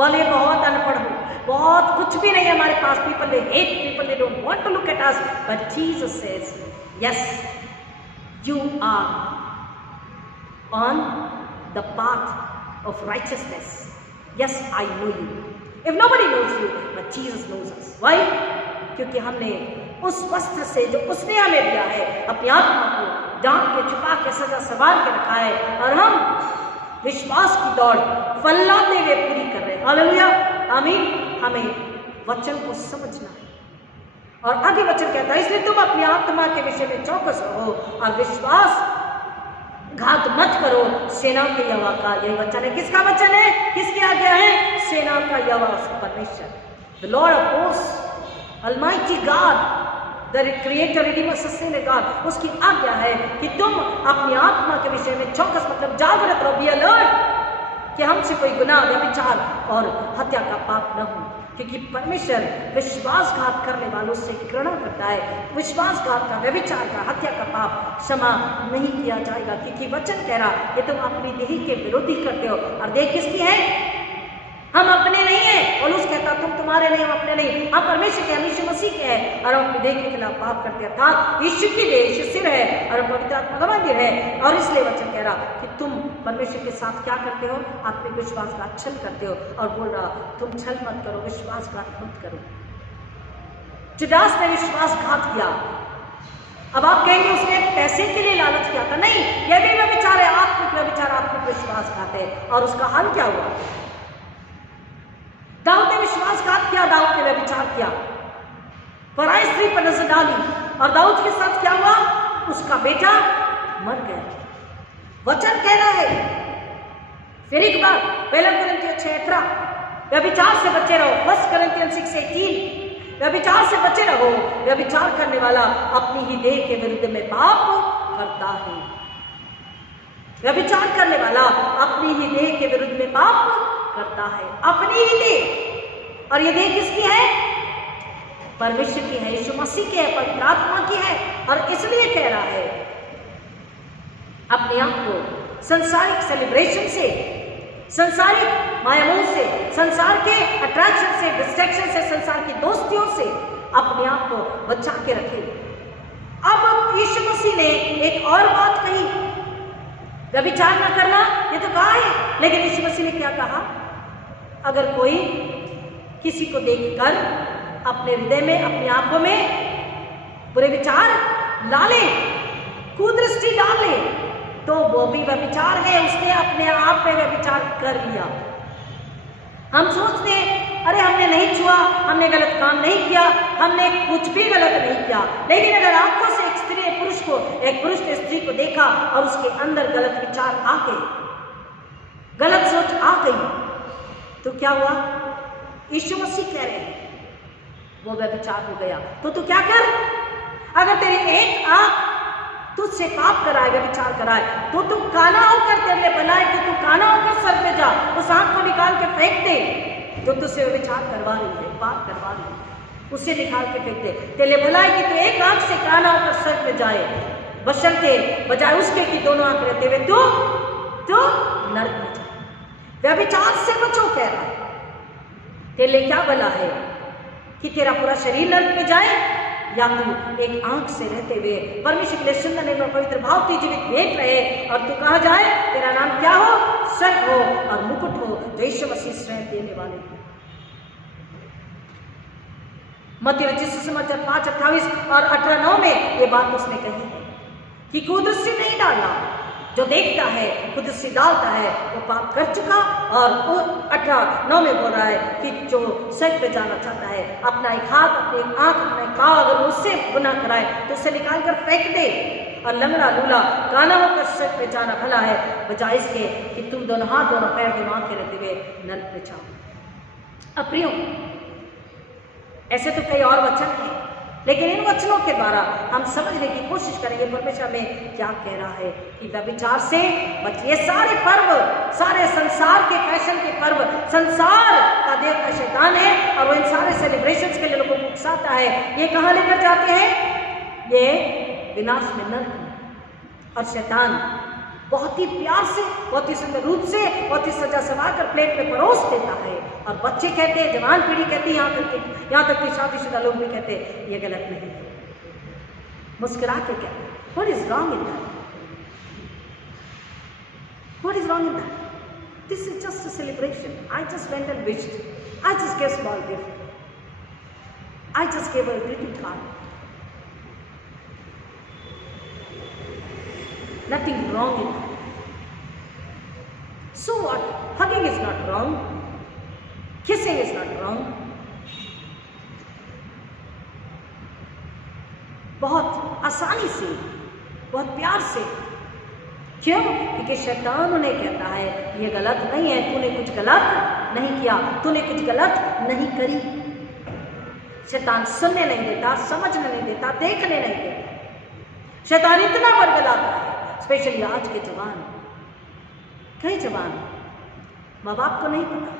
भले बहुत अनपढ़ हो, बहुत कुछ भी नहीं हमारे पास, people they hate, people they don't want to look at us, but Jesus says yes you are on the path of righteousness. Yes, I know you. If nobody knows you, but Jesus knows us. Why? क्योंकि हमने उस वस्त्र से जो उसने हमें दिया है, अपनी आत्मा को ढांक के, छुपा के, सजा संवार के रखा है, और हम विश्वास की दौड़ फल्लाते हुए पूरी कर रहे हैं। हालेलुया, आमीन। हमें वचन को समझना है, और आगे वचन कहता है इसलिए तुम अपनी आत्मा के विषय में चौकस रहो और विश्वास घात मत करो सेनाओं के यहोवा का। यही वचन है। किसका वचन है? किसकी आज्ञा है? सेनाओं का यहोवा परमेश्वर, the Lord of hosts, almighty God, the creator, Redeemer, sustainer God. उसकी आज्ञा है कि तुम अपनी आत्मा के विषय में चौकस मतलब जागृत रहो, बी अलर्ट, कि हमसे कोई गुनाह, व्यभिचार और हत्या का पाप न हो, क्योंकि परमेश्वर विश्वासघात करने वालों से घृणा करता है। विश्वासघात का, व्यभिचार का, हत्या का पाप क्षमा नहीं किया जाएगा, क्योंकि वचन कह रहा कि तुम अपनी देह के विरोधी करते हो, और देह किसकी है? हम अपने नहीं है। पौलुस कहता तुम तुम्हारे नहीं, हम अपने नहीं, हम परमेश्वर के, यीशु मसीह के हैं, और हम अपनी देह के खिलाफ पाप करते हैं। अर्थात यीशु की देह, यीशु सिर है और पवित्र आत्मा का मंदिर है, और इसलिए वचन कह रहा कि तुम परमेश्वर के साथ क्या करते हो? आत्मिक विश्वासघात छल करते हो, और बोल रहा तुम छल मत करो, विश्वासघात मत करो। जुडास ने विश्वासघात किया। अब आप कहेंगे उसने पैसे के लिए लालच किया था। नहीं, यह भी व्यभिचार है, आत्मिक व्यभिचार, आत्मिक विश्वासघात है। और उसका हल क्या हुआ? दाऊद ने विश्वासघात किया, दाऊद ने व्यभिचार किया, पराई स्त्री पर नजर डाली, और दाऊद के साथ क्या हुआ? उसका बेटा मर गया। वचन कह रहा है फिर एक बार, पहला कुरिन्थियों 6:18, व्यभिचार से बचे रहो। 1 Corinthians 6:18, व्यभिचार से बचे रहो। व्यभिचार करने वाला अपनी ही देह के विरुद्ध में पाप करता है। व्यभिचार करने वाला अपनी ही देह के विरुद्ध में पाप करता है, अपनी ही देह। और ये देह किसकी है? परमेश्वर की है, यीशु मसीह की है, पवित्र आत्मा की है। और इसलिए कह रहा है अपने आप को संसारिक सेलिब्रेशन से, संसारिक मायामोह से, संसार के अट्रैक्शन से, डिस्ट्रैक्शन से, संसार की दोस्तियों से अपने आप को बचा के रखे। अब यीशु मसीह ने एक और बात कही, व्यभिचार न करना, ये तो कहा है, लेकिन यीशु मसीह ने क्या कहा? अगर कोई किसी को देखकर अपने हृदय में, अपनी आंखों में बुरे विचार ला ले, कुदृष्टि डाल ले, तो वो भी व्यभिचार है, उसने अपने आप में व्यभिचार कर लिया। हम सोचते हैं अरे हमने नहीं छुआ, हमने गलत काम नहीं किया, हमने कुछ भी गलत नहीं किया। लेकिन अगर आंखों से एक स्त्री ने पुरुष को, एक पुरुष ने स्त्री को देखा और उसके अंदर गलत विचार आ गए, गलत सोच आ गई, तो क्या हुआ? यीशु मसीह कह रहे हैं वो व्यभिचार हो गया। तो तू क्या कर? अगर तेरी एक आंख तुझसे पाप कराए, व्यभिचार कराए, तो तू काना होकर, तेरे लिए बनाए कि तू काना होकर सर पे जा, उस आंख को निकाल के फेंक दे जो तुझसे व्यभिचार करवा रही है, पाप करवा रही है, उसे निकाल के फेंक दे। तेरे लिए भला है कि तू एक आंख से काना होकर सर पे जाए, बशर्ते बजाय उसके कि दोनों आंख रहते हुए तो नरक में जाए। व्यभिचार से बचो कह रहा है। तेरे लिए क्या भला है कि तेरा पूरा शरीर नरक में जाए, या तू एक आंख से रहते हुए परमेश्वर के लिए सुंदर, निर्मल, पवित्र भाव जीवित भेंट रहे, और तू कहाँ जाए? तेरा नाम क्या हो? स्वर्ग हो और मुकुट हो जो यीशु मसीह स्वयं देने वाले हैं। मत्ती रचित सुसमाचार 5:28 और 18:9 में ये बात उसने कही है कि कुदृष्टि नहीं डालना, जो देखता है कुदृष्टि डालता है वो पाप कर चुका। और 18:9 में बोल रहा है कि जो स्वर्ग पे जाना चाहता है, अपना एक हाथ, अपनी एक आंख, अपना एक पाँव अगर उससे गुनाह कराए तो उसे निकाल कर फेंक दे, और लंगड़ा लूला काना होकर स्वर्ग पे जाना भला है, बजाय इसके कि तुम दोनों हाथ, दोनों पैर, दोनों आंखें रहते हुए नरक में जाओ। अप्रियो, ऐसे तो कई और वचन हैं, लेकिन इन वचनों के द्वारा हम समझने की कोशिश करेंगे परमेश्वर में क्या कह रहा है कि व्यभिचार से बचिए। सारे पर्व, सारे संसार के फैशन के पर्व, संसार का देवता शैतान है, और वो इन सारे सेलिब्रेशंस के लिए लोगों को उकसाता है। ये कहाँ लेकर जाते हैं? ये विनाश में नरक। और शैतान बहुत ही प्यार से, बहुत ही सुंदर रूप से, बहुत ही सजा सवा कर प्लेट में परोस देता है। और बच्चे कहते हैं, जवान पीढ़ी कहती है, यहाँ तक कि शादीशुदा लोग भी कहते हैं ये गलत नहीं है। मुस्कुरा के कहते हैं, what is wrong in that? What is wrong in that? This is just a celebration. I just went and wished. I just gave small gift. I just gave her a greeting card. Nothing wrong in that. So what? Hugging is not wrong. Kissing is not wrong. बहुत आसानी से, बहुत प्यार से. क्यों? क्योंकि शैतान उन्हें कहता है ये गलत नहीं है, तूने कुछ गलत नहीं किया, तूने कुछ गलत नहीं करी. शैतान सुनने नहीं देता, समझने नहीं देता, देखने नहीं देता. शैतान इतना बरगलाता है, स्पेशली आज के जवान. कई जवान माँ बाप को नहीं पता,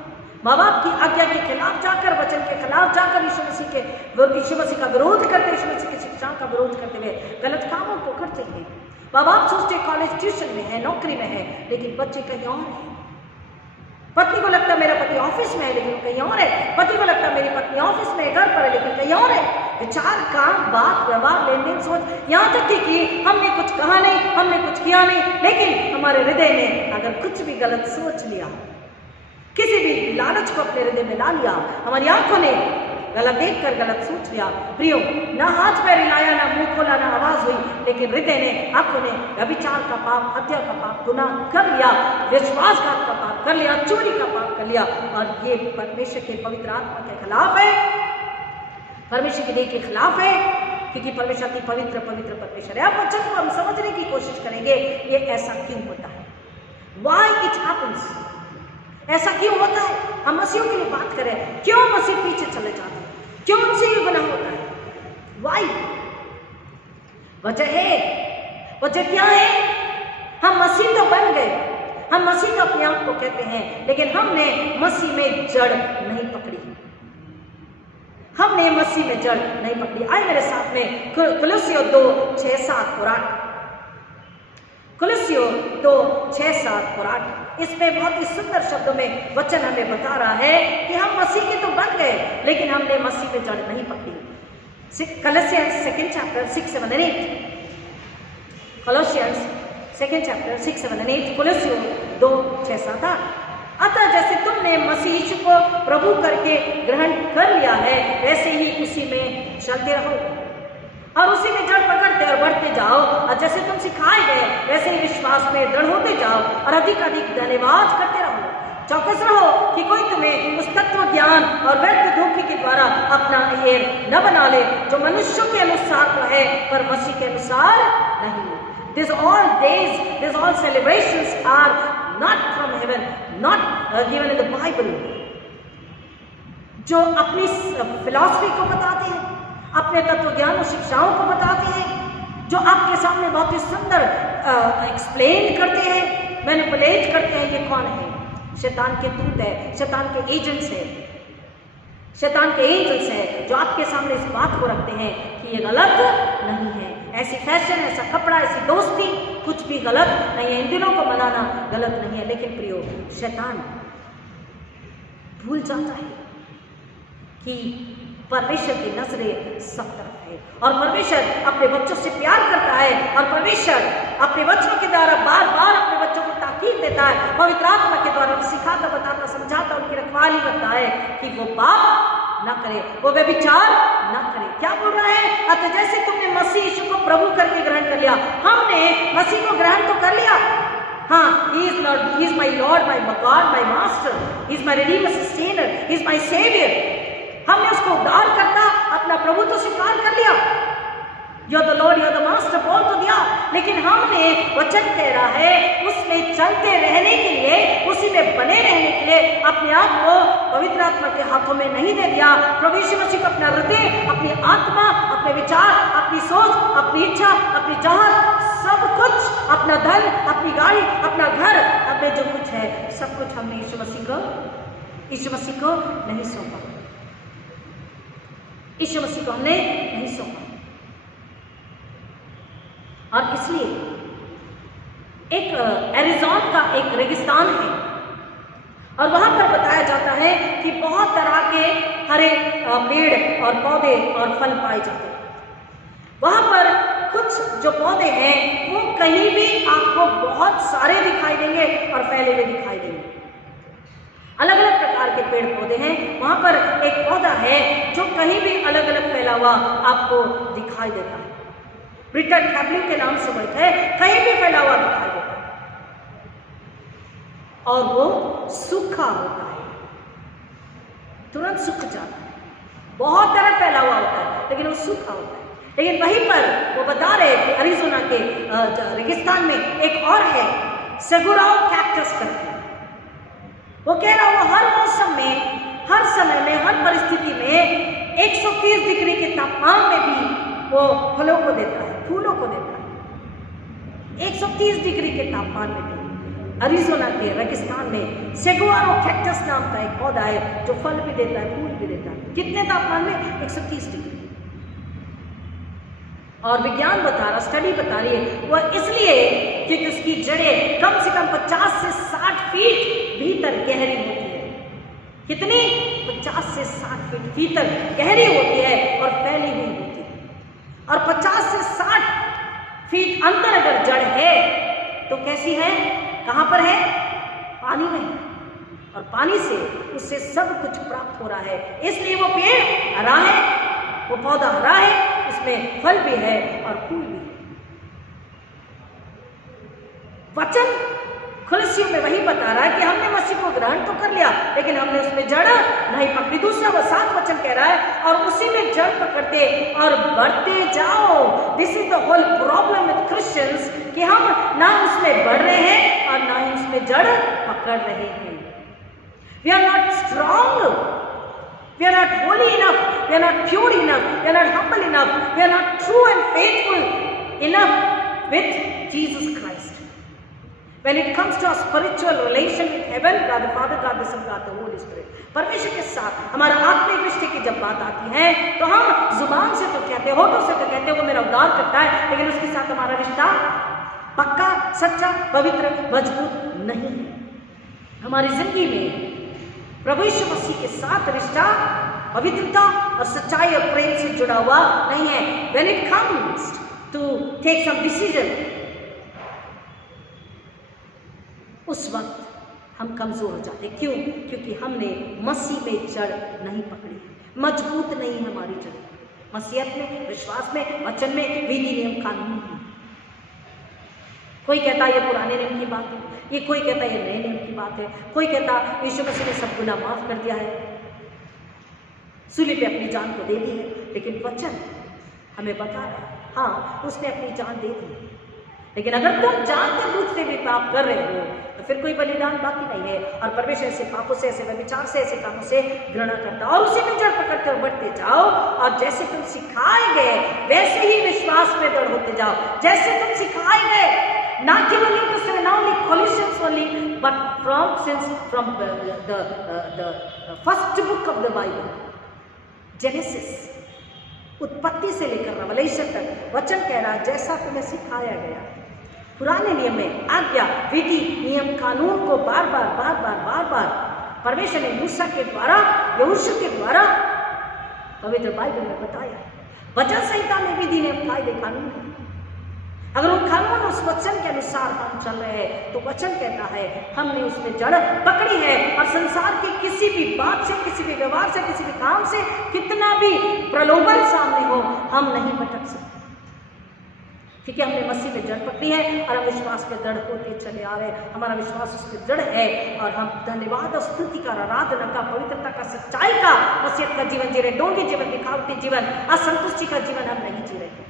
माँ बाप की आज्ञा के खिलाफ जाकर, वचन के खिलाफ जाकर यीशु मसीह का विरोध करते, यीशु मसीह की शिक्षा का विरोध करते हुए गलत कामों को करते हैं. माँ बाप सोचते कॉलेज ट्यूशन में है, नौकरी में है, लेकिन बच्चे कहीं और हैं. पत्नी को लगता है मेरा पति ऑफिस में है, लेकिन कहीं और है. पति को लगता है मेरी पत्नी ऑफिस में है, घर पर है, लेकिन कहीं और है. विचार, काम, बात, व्यवहार, लेन देन, सोच, यहाँ तक कि हमने कुछ कहा नहीं, हमने कुछ किया नहीं, लेकिन हमारे हृदय ने अगर कुछ भी गलत सोच लिया, किसी भी लालच को अपने हृदय में ला लिया, हमारी आंखों ने गलत देखकर गलत सोच लिया. प्रियो, ना हाथ पैर हिलाया, ना मुंह खोला, ना आवाज हुई, लेकिन हृदय ने, आंखों ने व्यभिचार का पाप, हत्या का पाप, गुनाह कर लिया, विश्वासघात का पाप कर लिया, चोरी का पाप कर लिया. और ये परमेश्वर के पवित्र आत्मा के खिलाफ है, परमेश्वर की देह के खिलाफ है, क्योंकि परमेश्वर की पवित्र पवित्र परमेश्वर है. आप वचन को हम समझने की कोशिश करेंगे, ये ऐसा क्यों होता है, वाई इट हैपेंस, ऐसा क्यों होता है. हम मसीह के लिए बात करें, क्यों मसीह पीछे चले जाते हैं, क्यों उनसे ये गुनाह होता है, वाई? वजह है, वजह क्या है? हम मसीह तो बन गए, हम मसीह तो अपने आप को कहते हैं, लेकिन हमने मसीह में जड़ नहीं पकड़ी, हमने मसीह में जड़ नहीं पकड़ी. आए मेरे साथ में कुलुस्सियों 2:6-7 और 8. कुलुस्सियों 2:6-7 और 8. इसमें बहुत ही सुंदर शब्दों में वचन हमें बता रहा है कि हम मसीह के तो बन गए, लेकिन हमने मसीह में जड़ नहीं पकड़ी. Colossians 2nd chapter 6, 7 and 8. Colossians 2nd chapter 6, 7 and 8. कुलुस्सियों 2:6-7. अतः जैसे तुमने मसीह यीशु को प्रभु करके ग्रहण कर लिया है, वैसे ही उसी में चलते रहो और उसी में जड़ पकड़ते और बढ़ते जाओ. और जैसे तुम सिखाए गए, वैसे ही विश्वास में दृढ़ होते जाओ और अधिक अधिक धन्यवाद करते रहो. चौकस रहो कि कोई तुम्हें उस तत्व ज्ञान और व्यर्थ धोखे के द्वारा अपना हेर न बना ले, जो मनुष्यों के अनुसार तो है, पर मसीह के अनुसार नहीं. These all days, these all celebrations are not from heaven, not given in the Bible. जो अपनी फिलॉसफी को बताते हैं, अपने तत्व ज्ञान और शिक्षाओं को बताते हैं, जो आपके सामने बहुत ही सुंदर एक्सप्लेन करते हैं, मैनिपुलेट करते हैं, ये कौन है? शैतान के दूत है, शैतान के एजेंट्स है, शैतान के एजेंट्स है, जो आपके सामने इस बात को रखते हैं कि ये गलत नहीं है, ऐसी फैशन, ऐसा कपड़ा, ऐसी दोस्ती कुछ भी गलत नहीं है, इन दिनों को मनाना गलत नहीं है. लेकिन प्रियो, शैतान भूल जाता है कि परमेश्वर की नजरें सब तरफ है और परमेश्वर अपने बच्चों से प्यार करता है और परमेश्वर अपने बच्चों के द्वारा बार बार अपने बच्चों को ताकीद देता है, पवित्र आत्मा के द्वारा सिखाता, बताता, समझाता, उनकी रखवाली करता है कि वो पाप न करे, वो व्यभिचार न करे. क्या बोल रहा है? अतः जैसे तुमने मसीह यीशु को प्रभु करके ग्रहण कर लिया, हमने मसीह को ग्रहण तो कर लिया. हाँ, he is my Lord, my God, my Master, he is my Redeemer, Sustainer, he is my Savior. हमने उसको उद्धार करता, अपना प्रभु तो स्वीकार कर लिया, you're the Lord, you're the Master बोल तो दिया, लेकिन हमने वचन कह रहा है उसमें चलते रहने के लिए, उसी में बने रहने के लिए अपने आप को पवित्र आत्मा के हाथों में नहीं दे दिया. प्रभु यीशु मसीह को अपना हृदय, अपनी आत्मा, अपने विचार, अपनी सोच, अपनी इच्छा, अपनी चाहत, सब कुछ, अपना धन, अपनी गाड़ी, अपना घर, अपने जो कुछ है सब कुछ हमने यीशु मसीह को नहीं सौंपा. यीशु मसीह को हमने नहीं सौंपा. और इसलिए एक एरिज़ोना का एक रेगिस्तान है और वहाँ पर बताया जाता है कि बहुत तरह के हरे पेड़ और पौधे और फल पाए जाते हैं। वहाँ पर कुछ जो पौधे हैं वो कहीं भी आपको बहुत सारे दिखाई देंगे और फैले हुए दिखाई देंगे। अलग अलग प्रकार के पेड़ पौधे हैं। वहाँ पर एक पौधा है जो कहीं भी अलग अलग फैला हुआ आपको दिखाई देता है। ब्रिटन हैपलिंग के नाम से है, कहीं भी फैला हुआ दिखाई देता है और वो सूखा होता है, तुरंत सूख जाता है। बहुत तरह फैला हुआ होता है लेकिन वो सूखा होता है। लेकिन वहीं पर वो बता रहे कि अरिज़ोना के रेगिस्तान में एक और है, सेगुराओ कैक्टस करके। वो कह रहा वो हर मौसम में, हर समय में, हर परिस्थिति में 130 डिग्री के तापमान में भी वो फलों को देता है, फूलों को देता है। 130 डिग्री के तापमान में भी अरिज़ोना के रेगिस्तान में सेगुआरो कैक्टस नाम का एक पौधा है जो फल भी देता है, फूल भी देता है। कितने तापमान में? 130 डिग्री। और विज्ञान बता रहा, स्टडी बता रही है वह इसलिए क्योंकि उसकी जड़ें कम से कम 50 से 60 फीट भीतर गहरी होती है। कितनी? 50 से 60 फीट भीतर गहरी होती है और फैली हुई होती है। और 50 से 60 फीट अंदर अगर जड़ है तो कैसी है? कहाँ पर है? पानी में है और पानी से उससे सब कुछ प्राप्त हो रहा है। इसलिए वो पेड़ हरा है, वो पौधा हरा है, उसमें फल भी है और फूल भी है। वचन खुलसियों में वही बता रहा है कि हमने मसीह को ग्रहण तो कर लिया लेकिन हमने उसमें जड़ नहीं पकड़ी। दूसरा वो 7 वचन कह रहा है और उसी में जड़ पकड़ते और बढ़ते जाओ। This is the whole problem with Christians कि हम ना उसमें बढ़ रहे हैं और ना ही उसमें जड़ पकड़ रहे हैं। We are not strong, we are not holy enough, we are not pure enough, we are not humble enough, we are not true and faithful enough with Jesus Christ. When it comes to our spiritual relation with heaven, God the Father, God the Son, God the Holy Spirit, परमेश्वर के साथ हमारा आत्मिक रिश्ते की जब बात आती है तो हम जुबान से तो कहते हैं, होठों से तो कहते हैं वो मेरा उद्धार करता है, लेकिन उसके साथ हमारा रिश्ता पक्का, सच्चा, पवित्र, मजबूत नहीं है। हमारी जिंदगी में प्रभु यीशु मसीह के साथ रिश्ता पवित्रता और सच्चाई और प्रेम से जुड़ा हुआ नहीं है। When it comes to take some decision, उस वक्त हम कमजोर हो जाते। क्यों? क्योंकि हमने मसीह में जड़ नहीं पकड़ी, मजबूत नहीं है हमारी जड़। मसीहत में, विश्वास में, वचन में, विधि नियम कानून में। कोई कहता है ये पुराने नियम की बात है, ये कोई कहता है ये नए नियम की बात है, कोई कहता यीशु मसीह ने सब गुनाह माफ कर दिया है, सूली पे अपनी जान को दे दी है। लेकिन वचन हमें बता रहा है हाँ उसने अपनी जान दे दी, लेकिन अगर तुम जानते बूझते भी पाप कर रहे हो तो फिर कोई बलिदान बाकी नहीं है। और परमेश्वर ऐसे पापों से, ऐसे व्यभिचार से, ऐसे कामों से घृणा करता। और उसी में जड़ पकड़ते और बढ़ते जाओ और जैसे तुम सिखाए गए वैसे ही विश्वास में दृढ़ होते जाओ। जैसे तुम सिखाए गए, not given New Testament, not only Colossians only, but from the first book of the Bible, Genesis, उत्पत्ति से लेकर रेवलेशन तक वचन कह रहा है जैसा तुम्हें सिखाया गया। पुराने नियम में आज्ञा, विधि, नियम, कानून को बार बार परमेश्वर ने मूसा के द्वारा, यहोशू के द्वारा पवित्र बाइबल में बताया। वचन संहिता में विधि, नियम, कायदे, कानून है। अगर उन कानून उस वचन के अनुसार हम चल रहे हैं तो वचन कहता है हमने उसमें जड़ पकड़ी है और संसार की किसी भी बात से, किसी भी व्यवहार से, किसी भी काम से कितना भी प्रलोभन सामने हो हम नहीं भटक सकते, क्योंकि हमने मसीह में जड़ पकड़ी है और हम विश्वास में दृढ़ होते चले आ रहे हैं। हमारा विश्वास उस पर दृढ़ है और हम धन्यवाद और स्तुति का, आराधना का, पवित्रता का, सच्चाई का, वसीयत का जीवन जी रहे। डोंगी जीवन, दिखावटी जीवन, असंतुष्टि का जीवन हम नहीं जी रहे।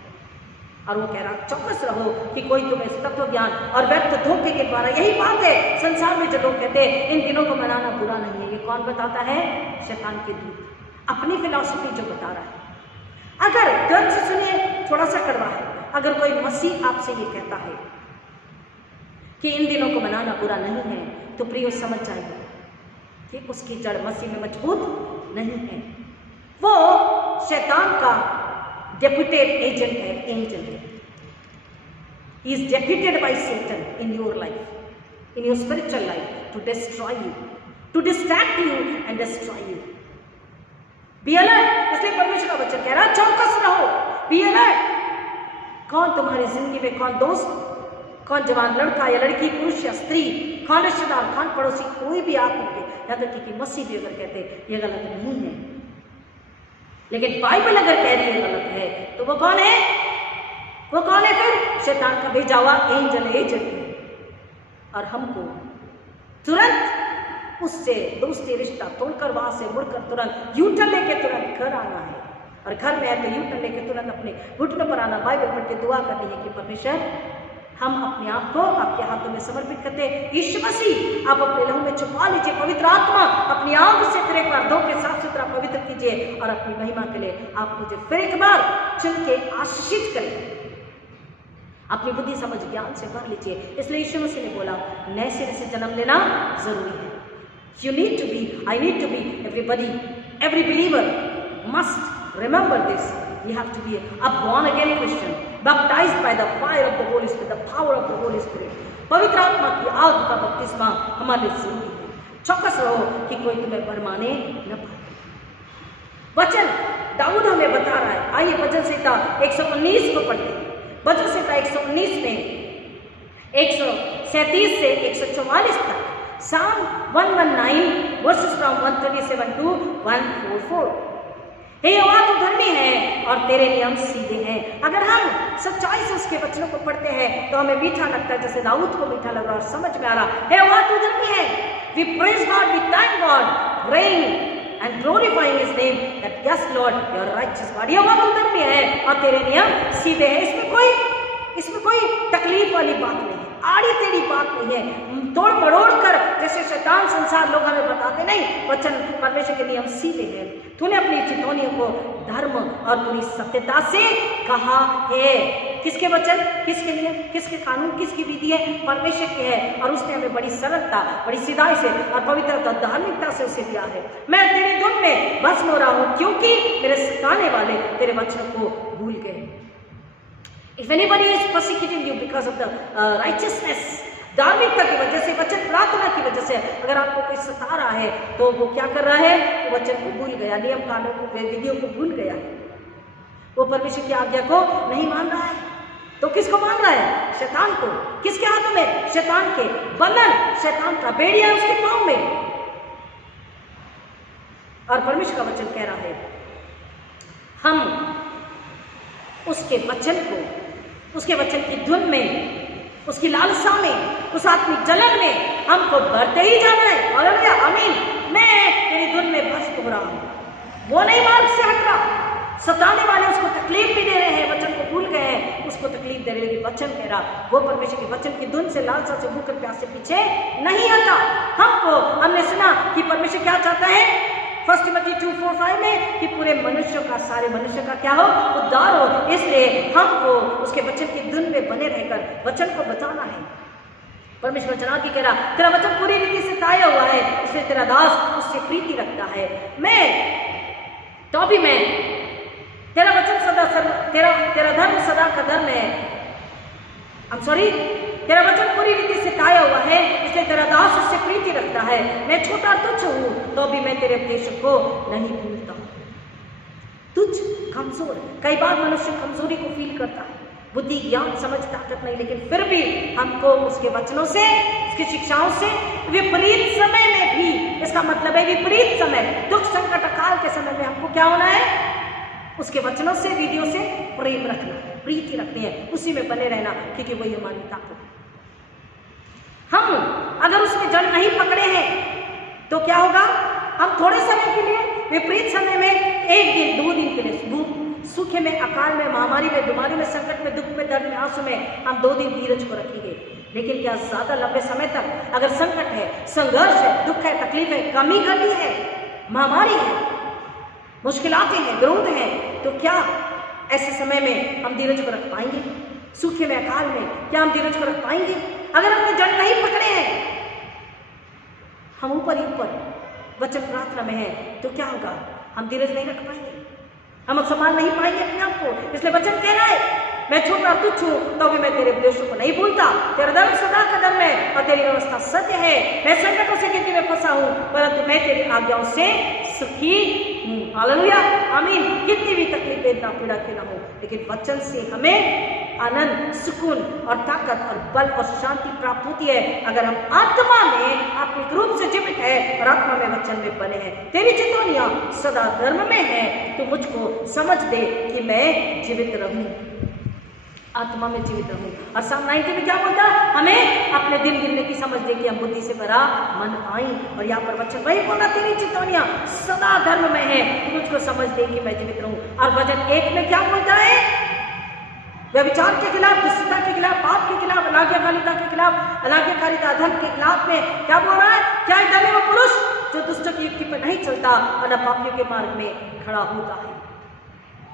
और वो कह रहा चौकस रहो कि कोई तुम्हें तत्व ज्ञान और व्यर्थ धोखे के द्वारा, यही बात है संसार में जो लोग कहते हैं इन दिनों को मनाना बुरा नहीं है। ये कौन बताता है? शैतान के दूत, अपनी फिलॉसफी जो बता रहा है। अगर ध्यान से सुनिए, थोड़ा सा कड़वा है। अगर कोई मसीह आपसे ये कहता है कि इन दिनों को मनाना बुरा नहीं है तो प्रियो समझ जाइए कि उसकी जड़ मसीह में मजबूत नहीं है। वो शैतान का डेप्यूटेड एजेंट है, एंजल है। He is defeated by Satan in your life, in your spiritual life, to destroy you, to distract you and destroy you. Be alert. इसलिए परमेश्वर का वचन कह रहा है चौकस रहो. Be alert. कौन तुम्हारी जिंदगी में, कौन दोस्त, कौन जवान लड़का या लड़की, पुरुष या स्त्री, कौन रिश्तेदार, कौन पड़ोसी, कोई भी आप उनके, यहाँ तक कि मसीह भी अगर कहते ये गलत नहीं है, लेकिन बाइबल अगर कह रही है गलत है, तो वो कौन है? वो कौन है फिर? शैतान का भेजा हुआ एजेंट है. और हमको तुरंत उससे दोस्ती रिश्ता तोड़कर वहां से मुड़कर तुरंत यूटर्न लेके तुरंत घर आना है. और घर में आए तो यूटर्न लेके तुरंत अपने घुटनों पर आना, बाइबल पढ़ के दुआ करनी है कि परमेश्वर हम अपने आप को आपके हाथों में समर्पित करते हैं. यीशु मसीह आप अपने लहू में छुपा लीजिए. पवित्र आत्मा अपनी आंख से फिर एक बार धो के साफ सुथरा पवित्र कीजिए और अपनी महिमा के लिए आप मुझे फिर एक बार चुन के आशीषित करें. अपनी बुद्धि समझ ज्ञान से भर लीजिए. इसलिए यीशु मसीह ने बोला नए सिरे से जन्म लेना जरूरी है. You need to be, I need to be, everybody, every believer must remember this. We have to be a born again Christian, baptized by the fire of the Holy Spirit, the power of the Holy Spirit. पवित्र आत्मा की आग का बपतिस्मा हमारे लिए जरूरी है. चौकस रहो कि कोई तुम्हें भरमाने न पाए. वचन दाऊद हमें बता रहा है. आइए भजन संहिता 119 को पढ़ते हैं. भजन संहिता 119 में 137 से 144 तक, Psalm 119 verses from 137 to 144. हे यहोवा तू धर्मी है और तेरे नियम सीधे हैं. अगर हम सच्चाई से उसके वचनों को पढ़ते हैं तो हमें मीठा लगता है, जैसे दाऊद को मीठा लग रहा और समझ में आ रहा. हे यहोवा तू धर्मी है. We praise God, we thank God, praying and glorifying His name that yes Lord, you are righteous God. यहोवा तू धर्मी है और तेरे नियम सीधे हैं. इसमें कोई तकलीफ वाली बात नहीं है, आड़ी टेढ़ी बात नहीं है, तोड़ मरोड़ कर जैसे शैतान संसार लोग हमें बताते. नहीं, वचन परमेश्वर के नियम सीधे हैं. तूने अपनी चितौनियों को धर्म और पूरी सत्यता से कहा है. किसके वचन, किसके नियम, किसके कानून, किसकी विधि है? परमेश्वर की है. और उसने हमें बड़ी सरलता, बड़ी सीधाई से और पवित्रता, धार्मिकता से उसे दिया है. मैं तेरे धुन में भस्म हो रहा हूँ क्योंकि मेरे सिखाने वाले तेरे वचन को भूल गए. If anybody is persecuting you because of the righteousness, धार्मिकता की वजह से, वचन प्रार्थना की वजह से अगर आपको कोई सता रहा है तो वो क्या कर रहा है? वो वचन को भूल गया, नियम कानून को, विधियों को भूल गया है. वो परमेश्वर की आज्ञा को नहीं मान रहा है. तो किसको मान रहा है? शैतान को. किसके हाथों में? शैतान के. बंधन शैतान का, बेड़िया है उसके पाँव में. और परमेश्वर का वचन कह रहा है हम उसके वचन को, उसके वचन की धुन में, उसकी लालसा में, उस आत्मिक जलन में हमको बढ़ते ही जाना है. हालेलुया, आमीन. मैं तेरी धुन में भस्म हो रहा हूँ. वो नहीं मार्ग से हट रहा. सताने वाले उसको तकलीफ भी दे रहे हैं, वचन को भूल गए हैं, उसको तकलीफ दे रहे हैं. वचन कह रहा, वो परमेश्वर के वचन की धुन से, लालसा से, भूख और प्यास से पीछे नहीं हटा. हमने सुना कि परमेश्वर क्या चाहता है 1 Timothy 2:4-5 में कि पूरे मनुष्यों का, सारे मनुष्य का क्या हो? उद्धार हो. इसलिए हमको उसके वचन की धुन में बने रहकर वचन को बचाना है. परमेश्वर वचन की कह रहा तेरा वचन पूरी रीति से ताया हुआ है, इसलिए तेरा दास उससे प्रीति रखता है. मैं तो भी मैं तेरा वचन सदा तेरा धर्म सदा का धर्म है. तेरा वचन पूरी रीति से ताया हुआ है, इसलिए तेरा दास उससे प्रीति रखता है. मैं छोटा तुच्छ हूँ तो भी मैं तेरे उपदेश को नहीं भूलता. तुच्छ, कमजोर. कई बार मनुष्य कमजोरी को फील करता है, बुद्धि, ज्ञान, समझ, ताकत नहीं, लेकिन फिर भी हमको उसके वचनों से, उसकी शिक्षाओं से विपरीत समय में भी, इसका मतलब है विपरीत समय, दुख संकट काल के समय में हमको क्या होना है? उसके वचनों से, विधियों से प्रेम रखना, प्रीति रखनी है, उसी में बने रहना, क्योंकि वही हमारी ताकत है. हम अगर उसमें जड़ नहीं पकड़े हैं तो क्या होगा? हम थोड़े समय के लिए, विपरीत समय में, 1 दिन 2 दिन के लिए, सूखे में, अकाल में, महामारी में, बीमारी में, संकट में, दुख में, दर्द में, आंसू में हम 2 दिन धीरज को रखेंगे. लेकिन क्या ज्यादा लंबे समय तक अगर संकट है, संघर्ष है, दुख है, तकलीफ है, कमी घटी है, महामारी है, मुश्किलातें हैं, विरोध है, तो क्या ऐसे समय में हम धीरज को रख पाएंगे? सूखे में, अकाल में क्या हम धीरज को रख पाएंगे? अगर हमने जड़ नहीं पकड़े हैं, हम ऊपर ही ऊपर वचन प्रार्थना में है, तो क्या होगा? हम धीरज नहीं रख पाएंगे, हम सम्मान नहीं पाएंगे अपने आप को. इसलिए वचन कह रहा है मैं छोटा और तुच्छ हूँ तो भी मैं तेरे उपदेशों को नहीं भूलता। तेरा धर्म सदा का धर्म है और तेरी व्यवस्था सत्य है। मैं संकटों से क्योंकि मैं फंसा हूँ, परंतु मैं तेरी आज्ञाओं से सुखी हूँ। हालेलुया, आमीन। कितनी भी तकलीफ, वेदना, पीड़ा क्यों ना हो, लेकिन वचन से हमें आनंद, सुकून और ताकत और बल और शांति प्राप्त होती है अगर हम आत्मा में आत्मिक रूप से जीवित है और आत्मा में वचन में बने हैं। तेरी चितौनियां सदा धर्म में है, तो मुझको समझ दे कि मैं जीवित रहूं, आत्मा में जीवित रहूं। और साम 90 में क्या बोलता? हमें अपने दिन गिनने की समझ दे कि हम बुद्धि से भरा मन आई। और यहाँ पर वचन वही बोला, तेरी चितौनियां सदा धर्म में है, तो मुझको समझ दे कि मैं जीवित रहूं। और वचन 1 में क्या बोलता है? व्यभिचार के खिलाफ, दुष्टता के खिलाफ, पाप के खिलाफ, अनाज्ञाकारिता के खिलाफ, अनाज्ञाकारिता अधर्म के खिलाफ में क्या बोल रहा है? क्या है धन्य वो पुरुष जो दुष्ट की युक्ति पर नहीं चलता और न पापियों के मार्ग में खड़ा होता है,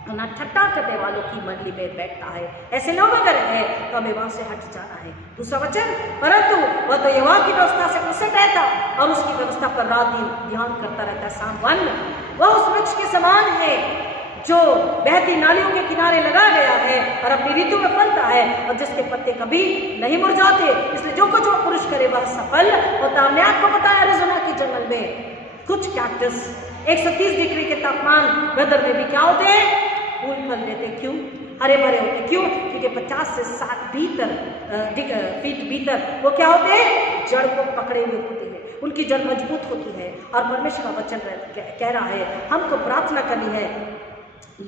न ठट्टा करने वालों की मंडली में बैठता है। ऐसे लोग अगर है तो हमें वहां से हट जाना है। दूसरा वचन, परंतु वह तो यहोवा की व्यवस्था से प्रसन्न रहता और उसकी व्यवस्था पर रात दिन ध्यान करता रहता है। साम 1 में वह उस वृक्ष के समान है जो बहती नालियों के किनारे लगा गया है और अपनी ऋतु में फलता है और जिसके पत्ते कभी नहीं मुरझाते। इसलिए जो कुछ वो पुरुष करे वह सफल होता। हमने आपको बताया अरिज़ोना के जंगल में कुछ कैक्टस 130 डिग्री के तापमान वेदर में भी क्या होते हैं? फूल फल देते। क्यों? हरे भरे होते। क्यों? क्योंकि 50 से 60 फीट भीतर वो क्या होते हैं? जड़ को पकड़े हुए होते हैं, उनकी जड़ मजबूत होती है। और परमेश्वर का वचन कह रहा है हमको प्रार्थना करनी है,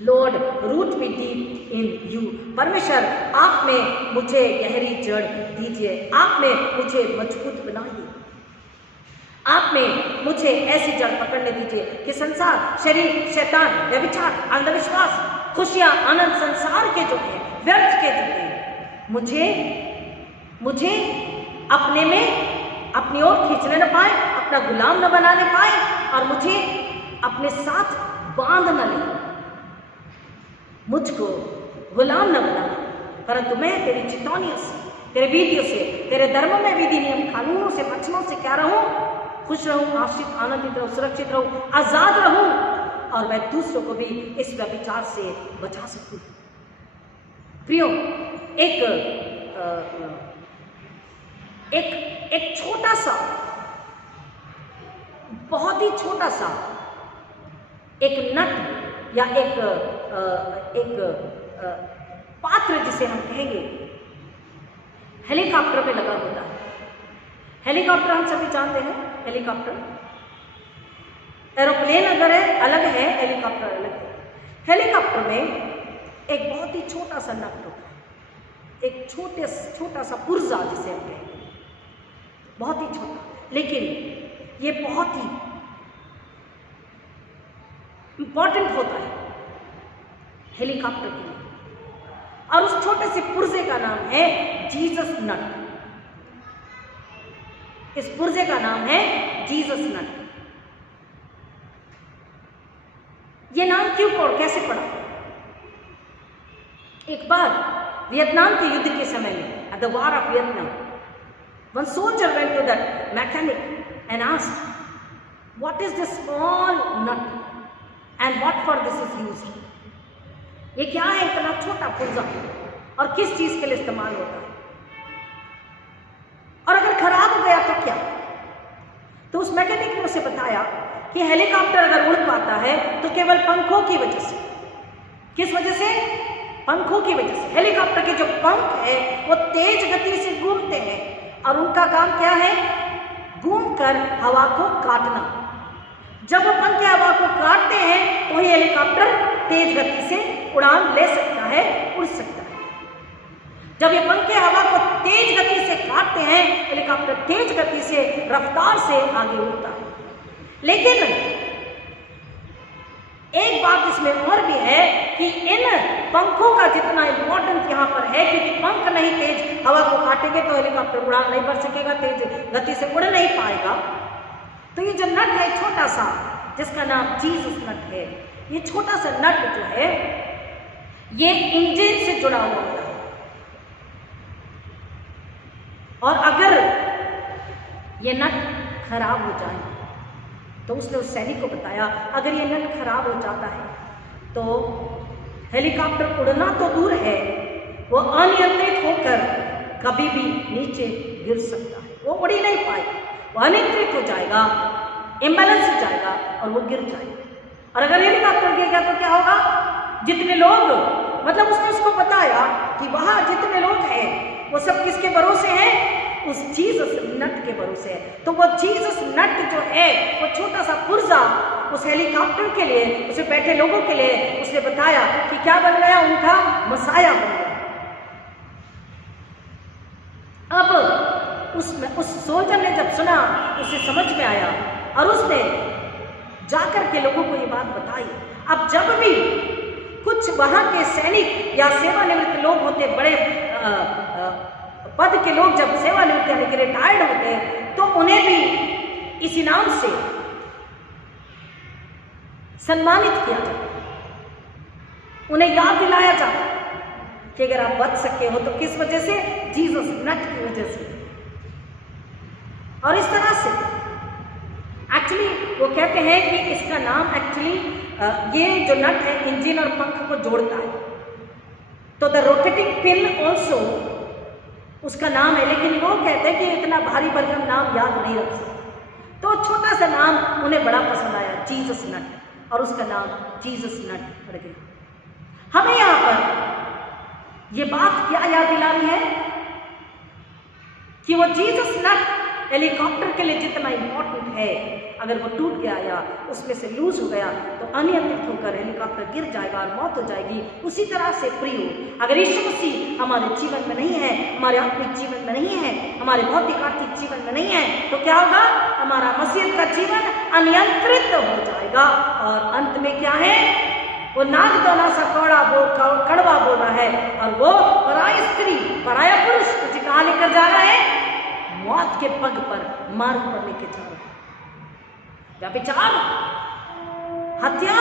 Lord root me deep in you. परमेश्वर आप में मुझे गहरी जड़ दीजिए, आप में मुझे मजबूत बनाइए, आप में मुझे ऐसी जड़ पकड़ने दीजिए कि संसार, शरीर, शैतान, व्यभिचार, अंधविश्वास, खुशियां, आनंद, संसार के जो है, व्यर्थ के जो है, मुझे अपने में अपनी ओर खींचने न पाए, अपना गुलाम न बनाने पाए और मुझे अपने साथ बांध न ले, मुझको गुलाम न बना, परंतु मैं तेरी चितौनियों से, तेरे विधियों से, तेरे धर्म में विधि नियम कानूनों से, वचनों से क्या रहूं? खुश रहूं, आशीष, आनंदित रहूं, सुरक्षित रहूं, आजाद रहूं और मैं दूसरों को भी इस व्यभिचार से बचा सकूं। प्रियो, एक छोटा सा, बहुत ही छोटा सा एक नट या एक पात्र जिसे हम कहेंगे हेलीकॉप्टर में लगा होता है। हेलीकॉप्टर हम सभी जानते हैं, हेलीकॉप्टर, एरोप्लेन अगर है अलग है, हेलीकॉप्टर अलग है। हेलीकॉप्टर में एक बहुत ही छोटा सा नट होता है, एक छोटा सा पुर्जा जिसे हम कहेंगे, बहुत ही छोटा, लेकिन ये बहुत ही इंपॉर्टेंट होता है हेलीकॉप्टर के लिए। और उस छोटे से पुर्जे का नाम है जीसस नट। इस पुर्जे का नाम है जीसस नट। ये नाम क्यों और कैसे पड़ा? एक बार वियतनाम के युद्ध के समय में, at the war of Vietnam, one soldier went to that mechanic and asked what is this small nut and what for this is used. ये क्या है इतना छोटा पुर्जा और किस चीज के लिए इस्तेमाल होता है, और अगर खराब हो गया तो क्या? तो उस मैकेनिक ने उसे बताया कि हेलीकॉप्टर अगर उड़ पाता है तो केवल पंखों की वजह से। किस वजह से? पंखों की वजह से। हेलीकॉप्टर के जो पंख है वो तेज गति से घूमते हैं और उनका काम क्या है? घूमकर हवा को काटना। जब वो पंख हवा को काटते हैं वही हेलीकॉप्टर तेज गति से उड़ान ले सकता है, उड़ सकता है। जब ये पंखे हवा को तेज गति से काटते हैं, हेलीकॉप्टर तेज गति से, रफ्तार से आगे उड़ता है। लेकिन एक बात इसमें और भी है कि इन पंखों का जितना इंपॉर्टेंस यहाँ पर है, क्योंकि पंख नहीं तेज हवा को काटेंगे तो हेलीकॉप्टर उड़ान नहीं भर सकेगा, तेज गति से उड़ नहीं पाएगा। तो ये जो नट है छोटा सा, जिसका नाम जीसस नट है, ये छोटा सा नट जो है ये इंजन से जुड़ा हुआ होता है। और अगर ये नट खराब हो जाए तो उसने उस सैनिक को बताया अगर ये नट खराब हो जाता है तो हेलीकॉप्टर उड़ना तो दूर है, वो अनियंत्रित होकर कभी भी नीचे गिर सकता है, वो उड़ ही नहीं पाएगा, वो अनियंत्रित हो जाएगा, इम्बैलेंस हो जाएगा और वो गिर जाएगा। और अगर हेलीकॉप्टर गिर गया तो क्या होगा? जितने लोग, मतलब उसने उसको बताया कि वहां जितने लोग हैं वो सब किसके भरोसे हैं? उस जीसस नट के भरोसे है। तो वो जीसस नट जो है, वो छोटा सा पुर्जा उस हेलीकॉप्टर के लिए, उसे बैठे लोगों के लिए उसने बताया कि क्या बन गया? उनका मसाया बन गया। अब उस सोल्जर ने जब सुना, उसे समझ में आया और उसने जाकर के लोगों को ये बात बताई। अब जब भी कुछ वहां के सैनिक या सेवानिवृत्त लोग होते, बड़े पद के लोग जब सेवानिवृत्त यानी कि रिटायर्ड होते, तो उन्हें भी इस इनाम से सम्मानित किया जाता, उन्हें याद दिलाया जाता कि अगर आप बच सके हो तो किस वजह से? जीसस नट की वजह से। और इस तरह से एक्चुअली वो कहते हैं कि इसका नाम एक्चुअली ये जो नट है इंजन और पंख को जोड़ता है, तो द रोटेटिंग पिन ऑल्सो उसका नाम है। लेकिन लोग कहते हैं कि इतना भारी भरकम नाम याद नहीं रख सकते, तो छोटा सा नाम उन्हें बड़ा पसंद आया, जीसस नट, और उसका नाम जीसस नट पड़ गया। हमें यहां पर यह बात क्या याद दिला रही है कि वो जीसस नट हेलीकॉप्टर के लिए जितना इंपॉर्टेंट है, अगर वो टूट गया या उसमें से लूज हो गया तो अनियंत्रित होकर हेलीकॉप्टर गिर जाएगा और मौत हो जाएगी। उसी तरह से प्रियो, अगर यीशु मसीह हमारे जीवन में नहीं है, हमारे आत्मिक जीवन में नहीं है, हमारे भौतिक आर्थिक जीवन में नहीं है, तो क्या होगा? हमारा मसीह का जीवन अनियंत्रित हो जाएगा। और अंत में क्या है? वो नाग दोना सा कड़वा बोल रहा है, और वो पराई स्त्री, पराया पुरुष तुझे कहाँ लेकर जा रहा है? मौत के पग पर मार्ग पर लेके जा रहा है। व्यभिचार, हत्या,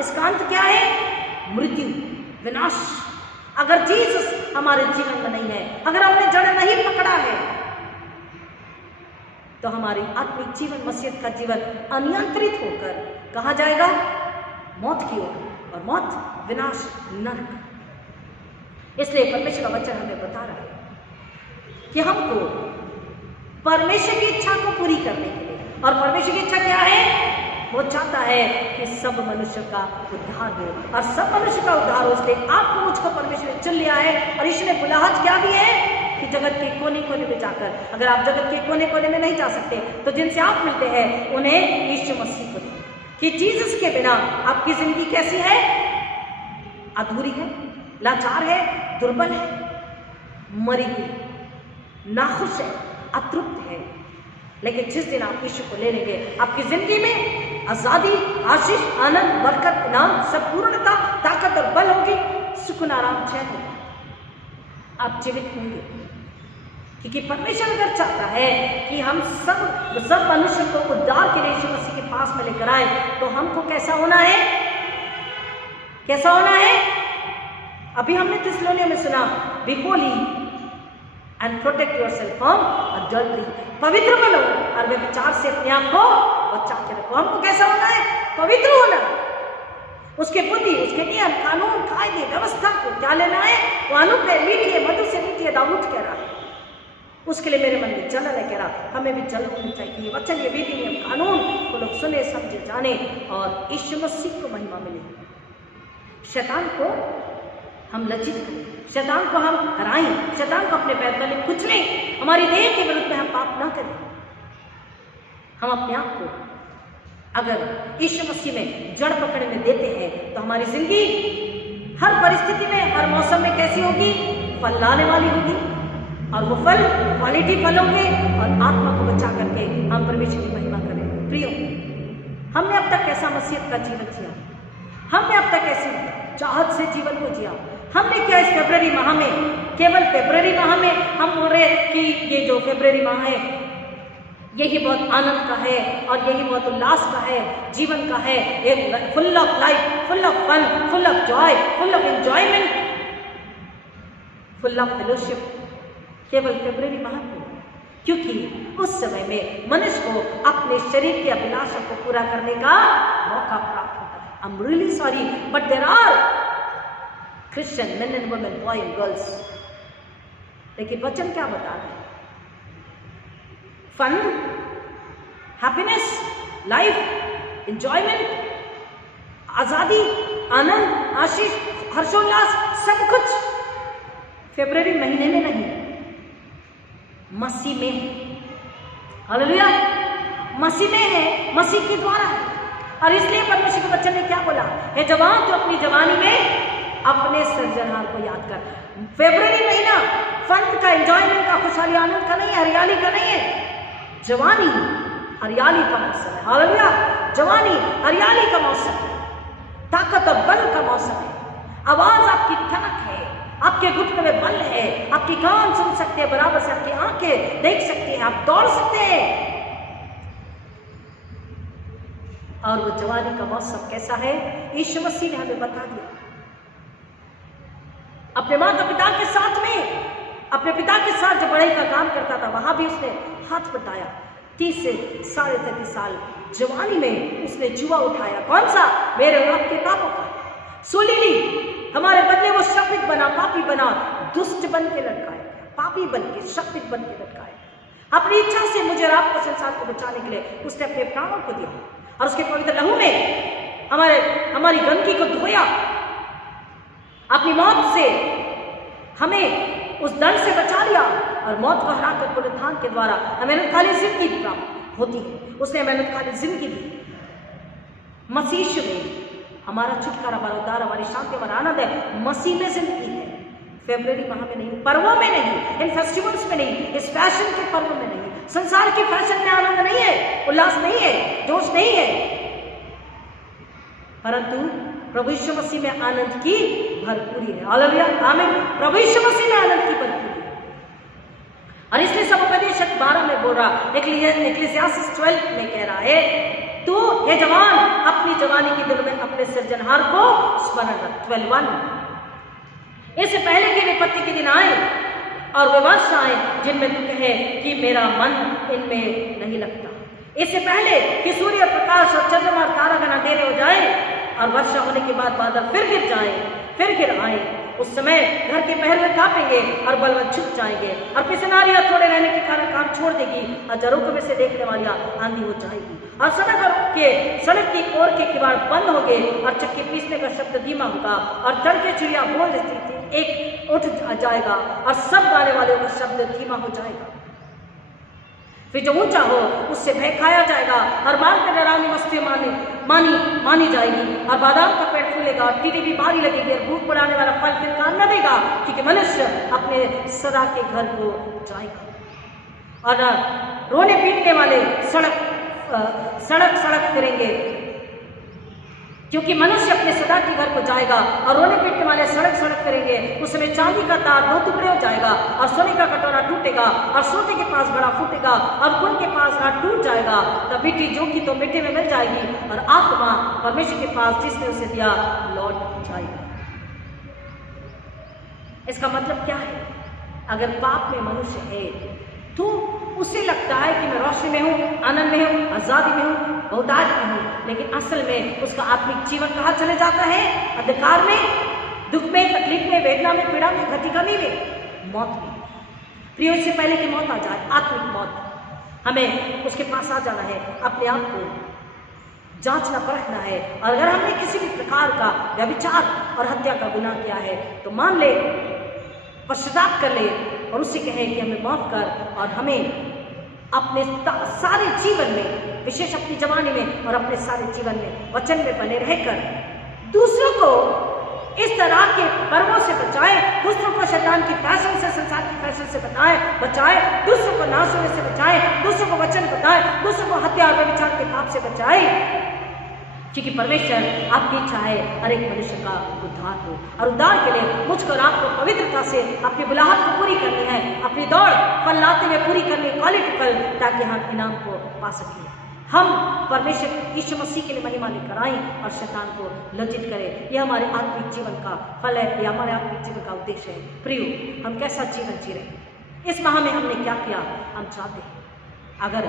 इसका अंत क्या है? मृत्यु, विनाश। अगर जीसस हमारे जीवन में नहीं है, अगर हमने जड़ नहीं पकड़ा है, तो हमारी आत्मिक जीवन, मसीह का जीवन अनियंत्रित होकर कहाँ जाएगा? मौत की ओर, और मौत, विनाश, नरक। इसलिए परमेश्वर का वचन हमें बता रहा है कि हमको परमेश्वर की इच्छा को पूरी करने के लिए, और परमेश्वर की इच्छा क्या है? वो चाहता है कि सब मनुष्य का उद्धार हो, और सब मनुष्य का उद्धार हो। इसलिए आपको मुझको परमेश्वर ने चुन लिया है, और ईश्वर ने बुलाहट क्या दी है कि जगत के कोने कोने में जाकर, अगर आप जगत के कोने कोने में नहीं जा सकते तो जिनसे आप मिलते हैं उन्हें यीशु मसीह को दें। कि जीसस के बिना आपकी जिंदगी कैसी है? अधूरी है, लाचार है, दुर्बल है, मरी हुई, नाखुश है, अतृप्त है। लेकिन जिस दिन आप यीशु को ले लेंगे, आपकी जिंदगी में आजादी, आशीष, आनंद, बरकत, इनाम, सब पूर्णता, ताकत और बल होगी, सुकून, आराम, चैन होगा, आप जीवित होंगे। क्योंकि परमेश्वर अगर चाहता है कि हम सब मनुष्य को उद्धार के लिए यीशु मसीह के पास में लेकर आए, तो हमको कैसा होना है? कैसा होना है? अभी हमने थिस्सलुनीय में सुना, be holy and protect yourself from adultery. पवित्र बनो और व्यभिचार से अपने आप को बचा के रखो। हमको कैसा होना है? पवित्र होना। उसके बुद्धि, उसके नियम, कानून, कायदे, व्यवस्था को क्या लेना है? वो अनूप है, मीठी है, मधु से मीठी है, दाऊद कह रहा है। उसके लिए मेरे मन में जलन है, कह रहा हमें भी जलन होनी चाहिए। वचन, ये विधि, नियम, कानून को लोग सुने, समझे, जाने, और यीशु मसीह को महिमा मिले। शैतान को हम लज्जित करें, शैतान को हम हराएं, शैतान को अपने पैर तले कुचलें, हमारी देह के विरुद्ध में हम पाप ना करें। हम अपने आप को अगर यीशु मसीह में जड़ पकड़ने में देते हैं, तो हमारी जिंदगी हर परिस्थिति में, हर मौसम में कैसी होगी? फल लाने वाली होगी, और वो फल क्वालिटी फल होंगे, और आत्मा को बचा करके हम परमेश्वर की महिमा करें। प्रियो, हमने अब तक कैसा मसीहत का जीवन जिया? हमने अब तक कैसी चाहत से जीवन को जिया? हमने क्या इस फरवरी माह में, केवल फरवरी माह में हम बोल रहे हैं कि ये जो फरवरी माह है यही बहुत आनंद का है, और यही बहुत उल्लास का है, जीवन का है, एक full of life, full of fun, full of joy, full of enjoyment, full of fellowship, केवल फरवरी माह में। क्योंकि उस समय में मनुष्य को अपने शरीर की अभिलाषा को पूरा करने का मौका प्राप्त होता है। I'm really sorry, but there are Christian men and women, boys and girls लेकिन वचन क्या बता रहे हैं? फन, हैप्पीनेस, लाइफ, एंजॉयमेंट, आजादी, आनंद, आशीष, हर्षोल्लास, सब कुछ फरवरी महीने में नहीं, मसीह में है। हालेलुया, मसीह में है, मसीह के द्वारा है। और इसलिए परमेश्वर के वचन ने क्या बोला? हे जवान, तो अपनी जवानी में अपने सृजनहार को याद कर। फरवरी महीना फन का, एंजॉयमेंट का, खुशहाली आनंद का नहीं है, हरियाली का नहीं है। जवानी हरियाली का मौसम है। हालेलुया, जवानी हरियाली का मौसम है, ताकत और बल का मौसम है। आवाज आपकी ठनक है, आपके घुटने में बल है, आपकी कान सुन सकते हैं, बराबर से आपकी आंखें देख सकती हैं, आप दौड़ सकते हैं। और वो जवानी का मौसम कैसा है? यीशु मसीह ने हमें बता दिया। अपने माता पिता के साथ में, अपने पिता के साथ जो बढ़ई का काम करता था, वहां भी उसने हाथ बटाया। 30 से 33 साल जवानी में उसने जुआ उठाया। कौन सा? मेरे और आपके पापों का। सूली ली, हमारे बदले वो श्रापित बना, पापी बना, दुष्ट बन के लटकाया, पापी बन के, श्रापित बन के लटकाया। अपनी इच्छा से मुझे और आपको, संसार को बचाने के लिए उसने अपने प्राणों को दिया और उसके पवित्र लहू में हमारी गंदगी को धोया। अपनी मौत से हमें उस दंड से बचा लिया और मौत को हराकर पुनरुत्थान के द्वारा हमें अनंतकालीन जिंदगी प्राप्त होती है। उसने हमें अनंतकालीन जिंदगी दी। मसीह में हमारा छुटकारा, हमारा उद्धार, हमारी शांति, हमारा आनंद है। मसीह में जिंदगी है। फरवरी माह में नहीं, पर्वों में नहीं, इन फेस्टिवल्स में नहीं, इस फैशन के पर्व में नहीं, संसार की फैशन में आनंद नहीं है, उल्लास नहीं है, जोश नहीं है, परंतु प्रभु यीशु मसीह में आनंद की भरपूरी है। हालेलुया, आमीन। प्रभु यीशु मसीह में आनंद की भरपूरी है। और इसलिए सभोपदेशक 12 में बोल रहा, इक्लेसियास्टिस 12 में कह रहा है, तू हे जवान, अपनी जवानी के दिनों में अपने सृजनहार को स्मरण रख। 12:1। इससे पहले कि विपत्ति के दिन आए और वे वर्ष आए जिनमें तू कहे कि मेरा मन इनमें नहीं लगता। इससे पहले कि सूर्य प्रकाश और चंद्रमा और तारागण अंधेरे हो जाए और वर्षा होने के बाद बादल फिर गिर जाए, फिर गिर आए, उस समय घर के पहरे कांपेंगे और बलवंत छुप जाएंगे और पिसनारियां थोड़े रहने के कारण काम छोड़ देगी और झरोखे में से देखने वालियां आंधी हो जाएगी और सड़क की ओर के किवाड़ बंद होंगे और चक्की पीसने का शब्द धीमा होगा और तड़के चिड़िया बोल एक उठ जाएगा और सब गाने वालों का शब्द धीमा हो जाएगा। फिर जो ऊंचा हो उससे भय खाया जाएगा और मार्ग में डरावनी वस्तुएं मानी जाएगी और बादाम का पेड़ फूलेगा और टीडी भी बारी लगेगी और भूख बढ़ाने वाला फल फिर काम न देगा, क्योंकि मनुष्य अपने सदा के घर को जाएगा और रोने पीटने वाले सड़क फिरेंगे, क्योंकि मनुष्य अपने सदा के घर को जाएगा और रोने पीटने वाले सड़क फिरेंगे। उस समय चांदी का तार 2 टुकड़े हो जाएगा और सोने का कटोरा टूटेगा और सोते के पास बड़ा फूटेगा और कुन के पास रात टूट जाएगा। तब मिट्टी जो की तो मिट्टी में मिल जाएगी और आत्मा परमेश्वर के पास जिसने उसे दिया लौट जाएगा। इसका मतलब क्या है? अगर पाप में मनुष्य है तो उसे लगता है कि मैं रोशनी में हूँ, आनंद में हूँ, आजादी में हूँ, बहुतायत में हूँ, लेकिन असल में उसका आत्मिक जीवन कहाँ चले जाता है? अंधकार में, दुख में, तकलीफ में, वेदना में, पीड़ा में, घटी-कमी में, मौत में। प्रियो, इससे पहले कि मौत आ जाए, आत्मिक मौत, हमें उसके पास आ जाना है, अपने आप को जांचना परखना है। और अगर हमने किसी भी प्रकार का व्यभिचार और हत्या का गुनाह किया है तो मान ले, पश्चाताप कर ले और उससे कहे कि हमें माफ कर और हमें अपने सारे जीवन में, विशेष अपनी जवानी में और अपने सारे जीवन में वचन में बने रहकर दूसरों को इस तरह के पर्वों से बचाए, दूसरों को शैतान की फैशन से, संसार की फैशन से बचाए, दूसरों को नाश होने से बचाए, दूसरों को वचन बताए, दूसरों को हत्या और व्यभिचार के पाप से बचाए, क्योंकि परमेश्वर आपकी इच्छा है हर एक मनुष्य का उद्धार हो। और उद्धार के लिए मुझको और आपको पवित्रता से अपनी बुलाहट को पूरी करनी है, अपनी दौड़ फल लाते हुए पूरी करनी, क्वालिटी फल, ताकि हम इनाम को पा सकें। हम परमेश्वर यीशु मसीह के लिए महिमा लेकर आएं और शैतान को लज्जित करें। यह हमारे आत्मिक जीवन का फल है, यह हमारे आत्मिक जीवन का उद्देश्य है। प्रियो, हम कैसा जीवन जी रहे हैं? इस माह में हमने क्या किया? हम चाहते हैं अगर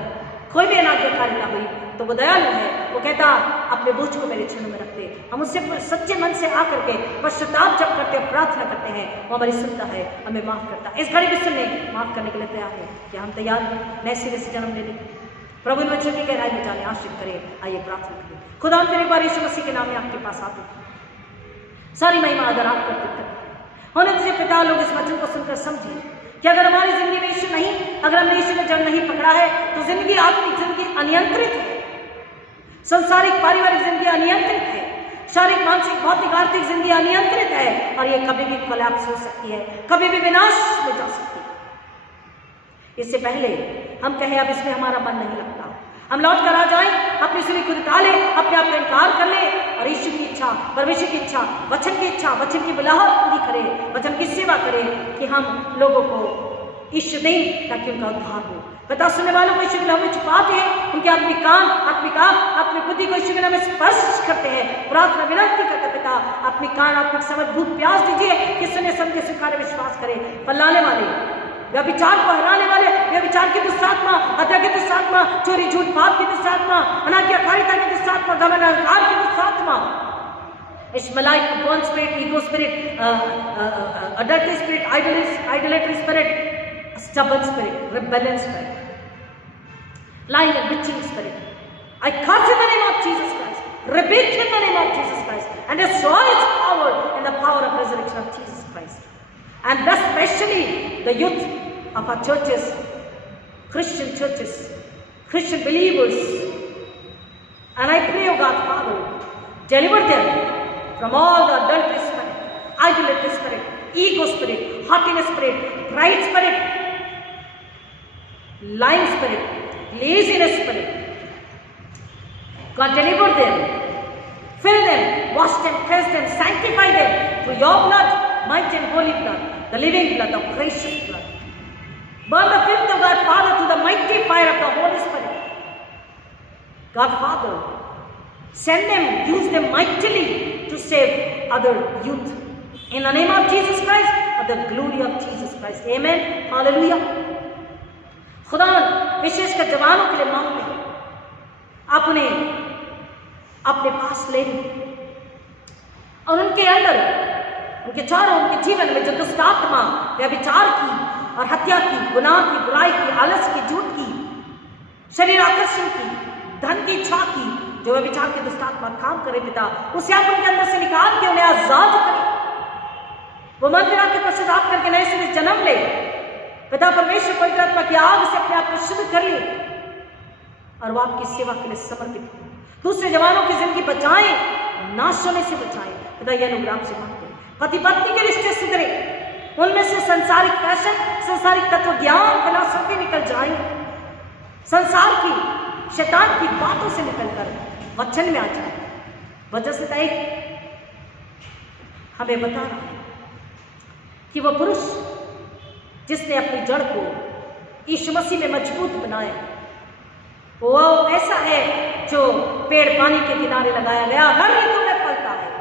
कोई भी अनाज्ञाकारिता हुई तो वो दयालु है, वो कहता अपने बोझ को मेरे चरणों में रखते। हम उससे सच्चे मन से आकर के पश्चाताप जब करते हैं, प्रार्थना करते हैं, वो हमारी सुनता है, हमें माफ करता है। इस घड़ी भी सुनने माफ करने के लिए तैयार है कि हम तैयार हैं नए सिरे से जन्म लेने के लिए। प्रभु इन बच्चों की गहराई में जाने आशीष करे। आइए प्रार्थना करें। खुदा हम फिर एक बार यीशु मसीह के नाम में आपके पास आते हैं। सारी महिमा आदर आप करते होने दीजिए पिता, लोग इस वचन को सुनकर समझिए कि अगर हमारी जिंदगी में यीशु नहीं, अगर हमने यीशु में जन्म नहीं पकड़ा है तो जिंदगी, आत्मिक जिंदगी अनियंत्रित है, संसारिक पारिवारिक जिंदगी अनियंत्रित है, शारीरिक मानसिक भौतिक आर्थिक जिंदगी अनियंत्रित है और ये कभी भी कोलैप्स हो सकती है, कभी भी विनाश में जा सकती है। इससे पहले हम कहें अब इसमें हमारा मन नहीं लगता, हम लौट कर आ जाएं, अपनी सिरी खुद टाले, अपने आप का इनकार कर ले और यीशु की इच्छा, परमेश्वर की इच्छा, वचन की इच्छा, वचन की बुलाहट पूरी करे, वचन की सेवा करे कि हम लोगों को यीशु दें ताकि उनका उद्धार हो। पिता, सुनने वालों को यीशु के नाम में छुपाते हैं, उनके आत्मिक कान, आत्मिक आँख, आत्मिक बुद्धि को यीशु के नाम में स्पर्श करते हैं, प्रार्थना विनती करते पिता, आत्मिक कान, आत्मिक समझ, भूख प्यास दीजिए कि सुने समझे स्वीकारे विश्वास करें। फैलाने वाले, व्यभिचार को हराने वाले, व्यभिचार की दुष्टात्मा, हत्या की दुष्टात्मा, चोरी झूठ पाप की दुष्टात्मा, अनाज्ञाकारिता की दुष्टात्मा, घमंड अहंकार की दुष्टात्मा, Ishmaelite, born spirit, ego spirit, adultery spirit, idolatry spirit, stubborn spirit, rebellion spirit, lying and witching spirit. I curse in the name of Jesus Christ, rebuke in the name of Jesus Christ, and destroy its power in the power of resurrection of Jesus Christ. And thus, especially the youth of our churches, Christian believers. And I pray, O God, Father, deliver them from all the adultery spirit, idolatry spirit, ego spirit, haughtiness spirit, pride spirit, lying spirit, laziness spirit. God, deliver them, fill them, wash them, cleanse them, sanctify them through your blood, mighty and holy blood, the living blood, the precious blood. Burn the filth of God, Father, through the mighty fire of the Holy Spirit. God, Father, send them, use them mightily to save other youth. In the name of Jesus Christ, for the glory of Jesus Christ. Amen. Hallelujah. खुदा विशेषकर जवानों के लिए मांगते हैं, आप उन्हें अपने पास ले और उनके अंदर, उनके चारों, उनके जीवन में जो दुष्ट आत्मा व्यभिचार की और हत्या की, गुनाह की, बुराई की, आलस की, झूठ की, शरीर आकर्षण की, धन की इच्छा की, जो व्यभिचार की दुष्ट आत्मा काम करे पिता, उसे आप उनके अंदर से निकाल के उन्हें आजाद करें। वो मन फिरा के पश्चाताप करके नए सिरे से जन्म ले पिता। परमेश्वर पवित्र आत्मा की आग से अपने आप को शुद्ध कर ले और वो आपकी सेवा के लिए समर्पित हो। दूसरे जवानों की जिंदगी बचाएं, नाश होने से बचाएं पिता। यह अनुग्रह आपसे मांगते हैं। पति पत्नी के रिश्ते सुधरे, उनमें से संसारिक फैशन, संसारिक तत्व ज्ञान, फिलॉसफी निकल जाए, संसार की, शैतान की बातों से निकलकर वचन में आ जाए। वजह से तय हमें बता रहा है कि वो पुरुष जिसने अपनी जड़ को यीशु मसीह में मजबूत बनाया, वो ऐसा है जो पेड़ पानी के किनारे लगाया गया, हर ऋतु में फलता है।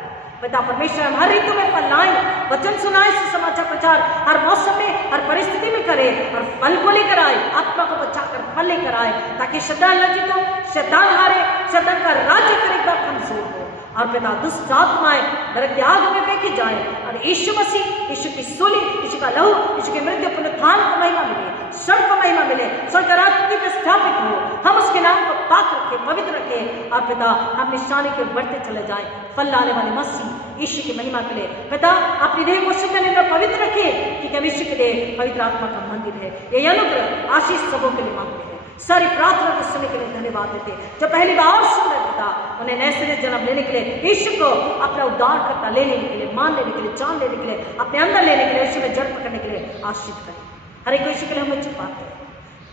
पिता परमेश्वर हम हर ऋतु में फल लाएं, वचन सुनाएं, सुसमाचार प्रचार हर मौसम में, हर परिस्थिति में करें और फल को लेकर आए, आत्मा को बचाकर फल लेकर आए, ताकि शैतान लज्जित हो, शैतान हारे, शैतान का राज्य फिर एक बार कमजोर हो और पिता दुष्ट आत्माएं नरक की आग में फेंकी जाए और यीशु मसीह, यीशु की सूली, यीशु का लहू, यीशु के मृत्यु पुनरुत्थान को महिमा मिले, स्वर्ग को महिमा मिले, स्वर्ग राज्य पे स्थापित हो। हम उसके नाम को पाक रखें, पवित्र रखें और पिता हम निशानी के बढ़ते चले जाएं, फल लाने वाले मसीह यीशु की महिमा के लिए। पिता अपनी देह को शुद्ध निर्मल पवित्र रखें कि हम यीशु के लिए पवित्र आत्मा का मंदिर है। ये अनुग्रह आशीष सबों के लिए मांगते हैं। सारी प्रार्थना को सुनने के लिए धन्यवाद देते हैं। जो पहली बार सुन रहे पिता, उन्हें नए सिरे जन्म लेने के लिए, यीशु को अपना उद्धार करता लेने के लिए, मान लेने के लिए, जान लेने के लिए, अपने अंदर लेने के लिए, यीशु में जड़ पकड़ने के लिए आशीष करें। हर एक यीशु के लिए हमें छिपाते हैं,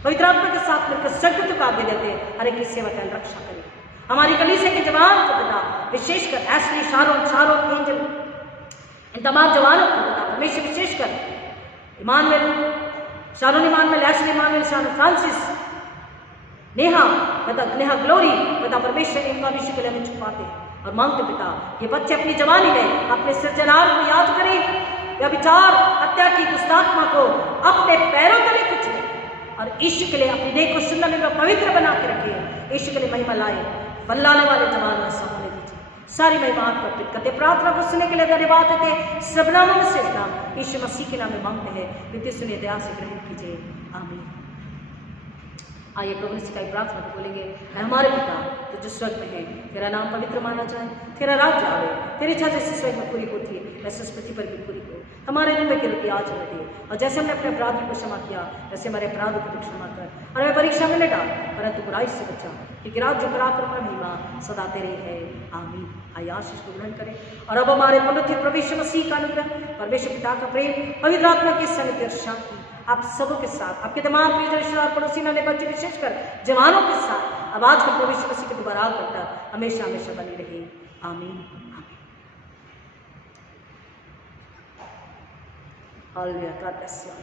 पवित्र आत्मा के साथ मिलकर सख्त का आगे देते हैं। हर एक की सेवा का रक्षा करें। हमारी कलीसिया के जवान को पिता, विशेषकर एशली, शारोन, एंजल, इन तमाम जवानों को पिता परमेश्वर, विशेषकर Emmanuel, Sharon Emmanuel, Ashley Emmanuel, Sharon Francis, Neha पिता, नेहा ग्लोरी पिता परमेश्वर, इनका विषय के लिए हमें छुपाते हैं और मांगते पिता ये बच्चे अपनी जवानी में अपने सृजनहार को याद करें, व्यभिचार, हत्या की दुष्टात्मा को अपने पैरों तले कुचले, और ईश्वर के लिए अपनी देह को सुंदर और पवित्र बना के रखे। ईश्वर के लिए महिमा लाए, फैलाने वाले जवान ऐसा होने दीजिए। सारी महिमा आपको अर्पित करते, प्रार्थना को सुनने के लिए धन्यवाद देते। सब नामों में श्रेष्ठ नाम यीशु मसीह के नाम में मांगते हैं, विद्युत सुनिए, दया से ग्रहण कीजिए, आमीन। आइए प्रभु ने सिखाई प्रार्थना को बोलेंगे, हमारे पिता जो स्वर्ग में है, तेरा नाम पवित्र माना जाए, तेरा राज्य आवे, तेरी इच्छा जैसे स्वर्ग में पूरी होती है वैसे इस पृथ्वी पर भी पूरी हो। हमारे दिन में की रोटी आज हमें दे, और जैसे हमने अपने अपराधों को क्षमा किया वैसे हमारे अपराधों को भी क्षमा कर, और हमें परीक्षा में न डाल परंतु बुराई से बचा, क्योंकि राज्य पराक्रम और महिमा सदा तेरी है, आमीन। आइए आशीष को ग्रहण करें। और अब हमारे पुनरुत्थित प्रभु यीशु मसीह का अनुग्रह, परमेश्वर पिता का प्रेम, पवित्र आत्मा की संगति और शांति आप सबों के साथ, आपके तमाम प्रिय रिश्तेदार, पड़ोसी, नाने बच्चे, विशेषकर जवानों के साथ अब आज के प्रभु यीशु मसीह के दोबारा आकर हमेशा हमेशा बनी रहे, आमीन, आमीन। Hallelujah, God bless you.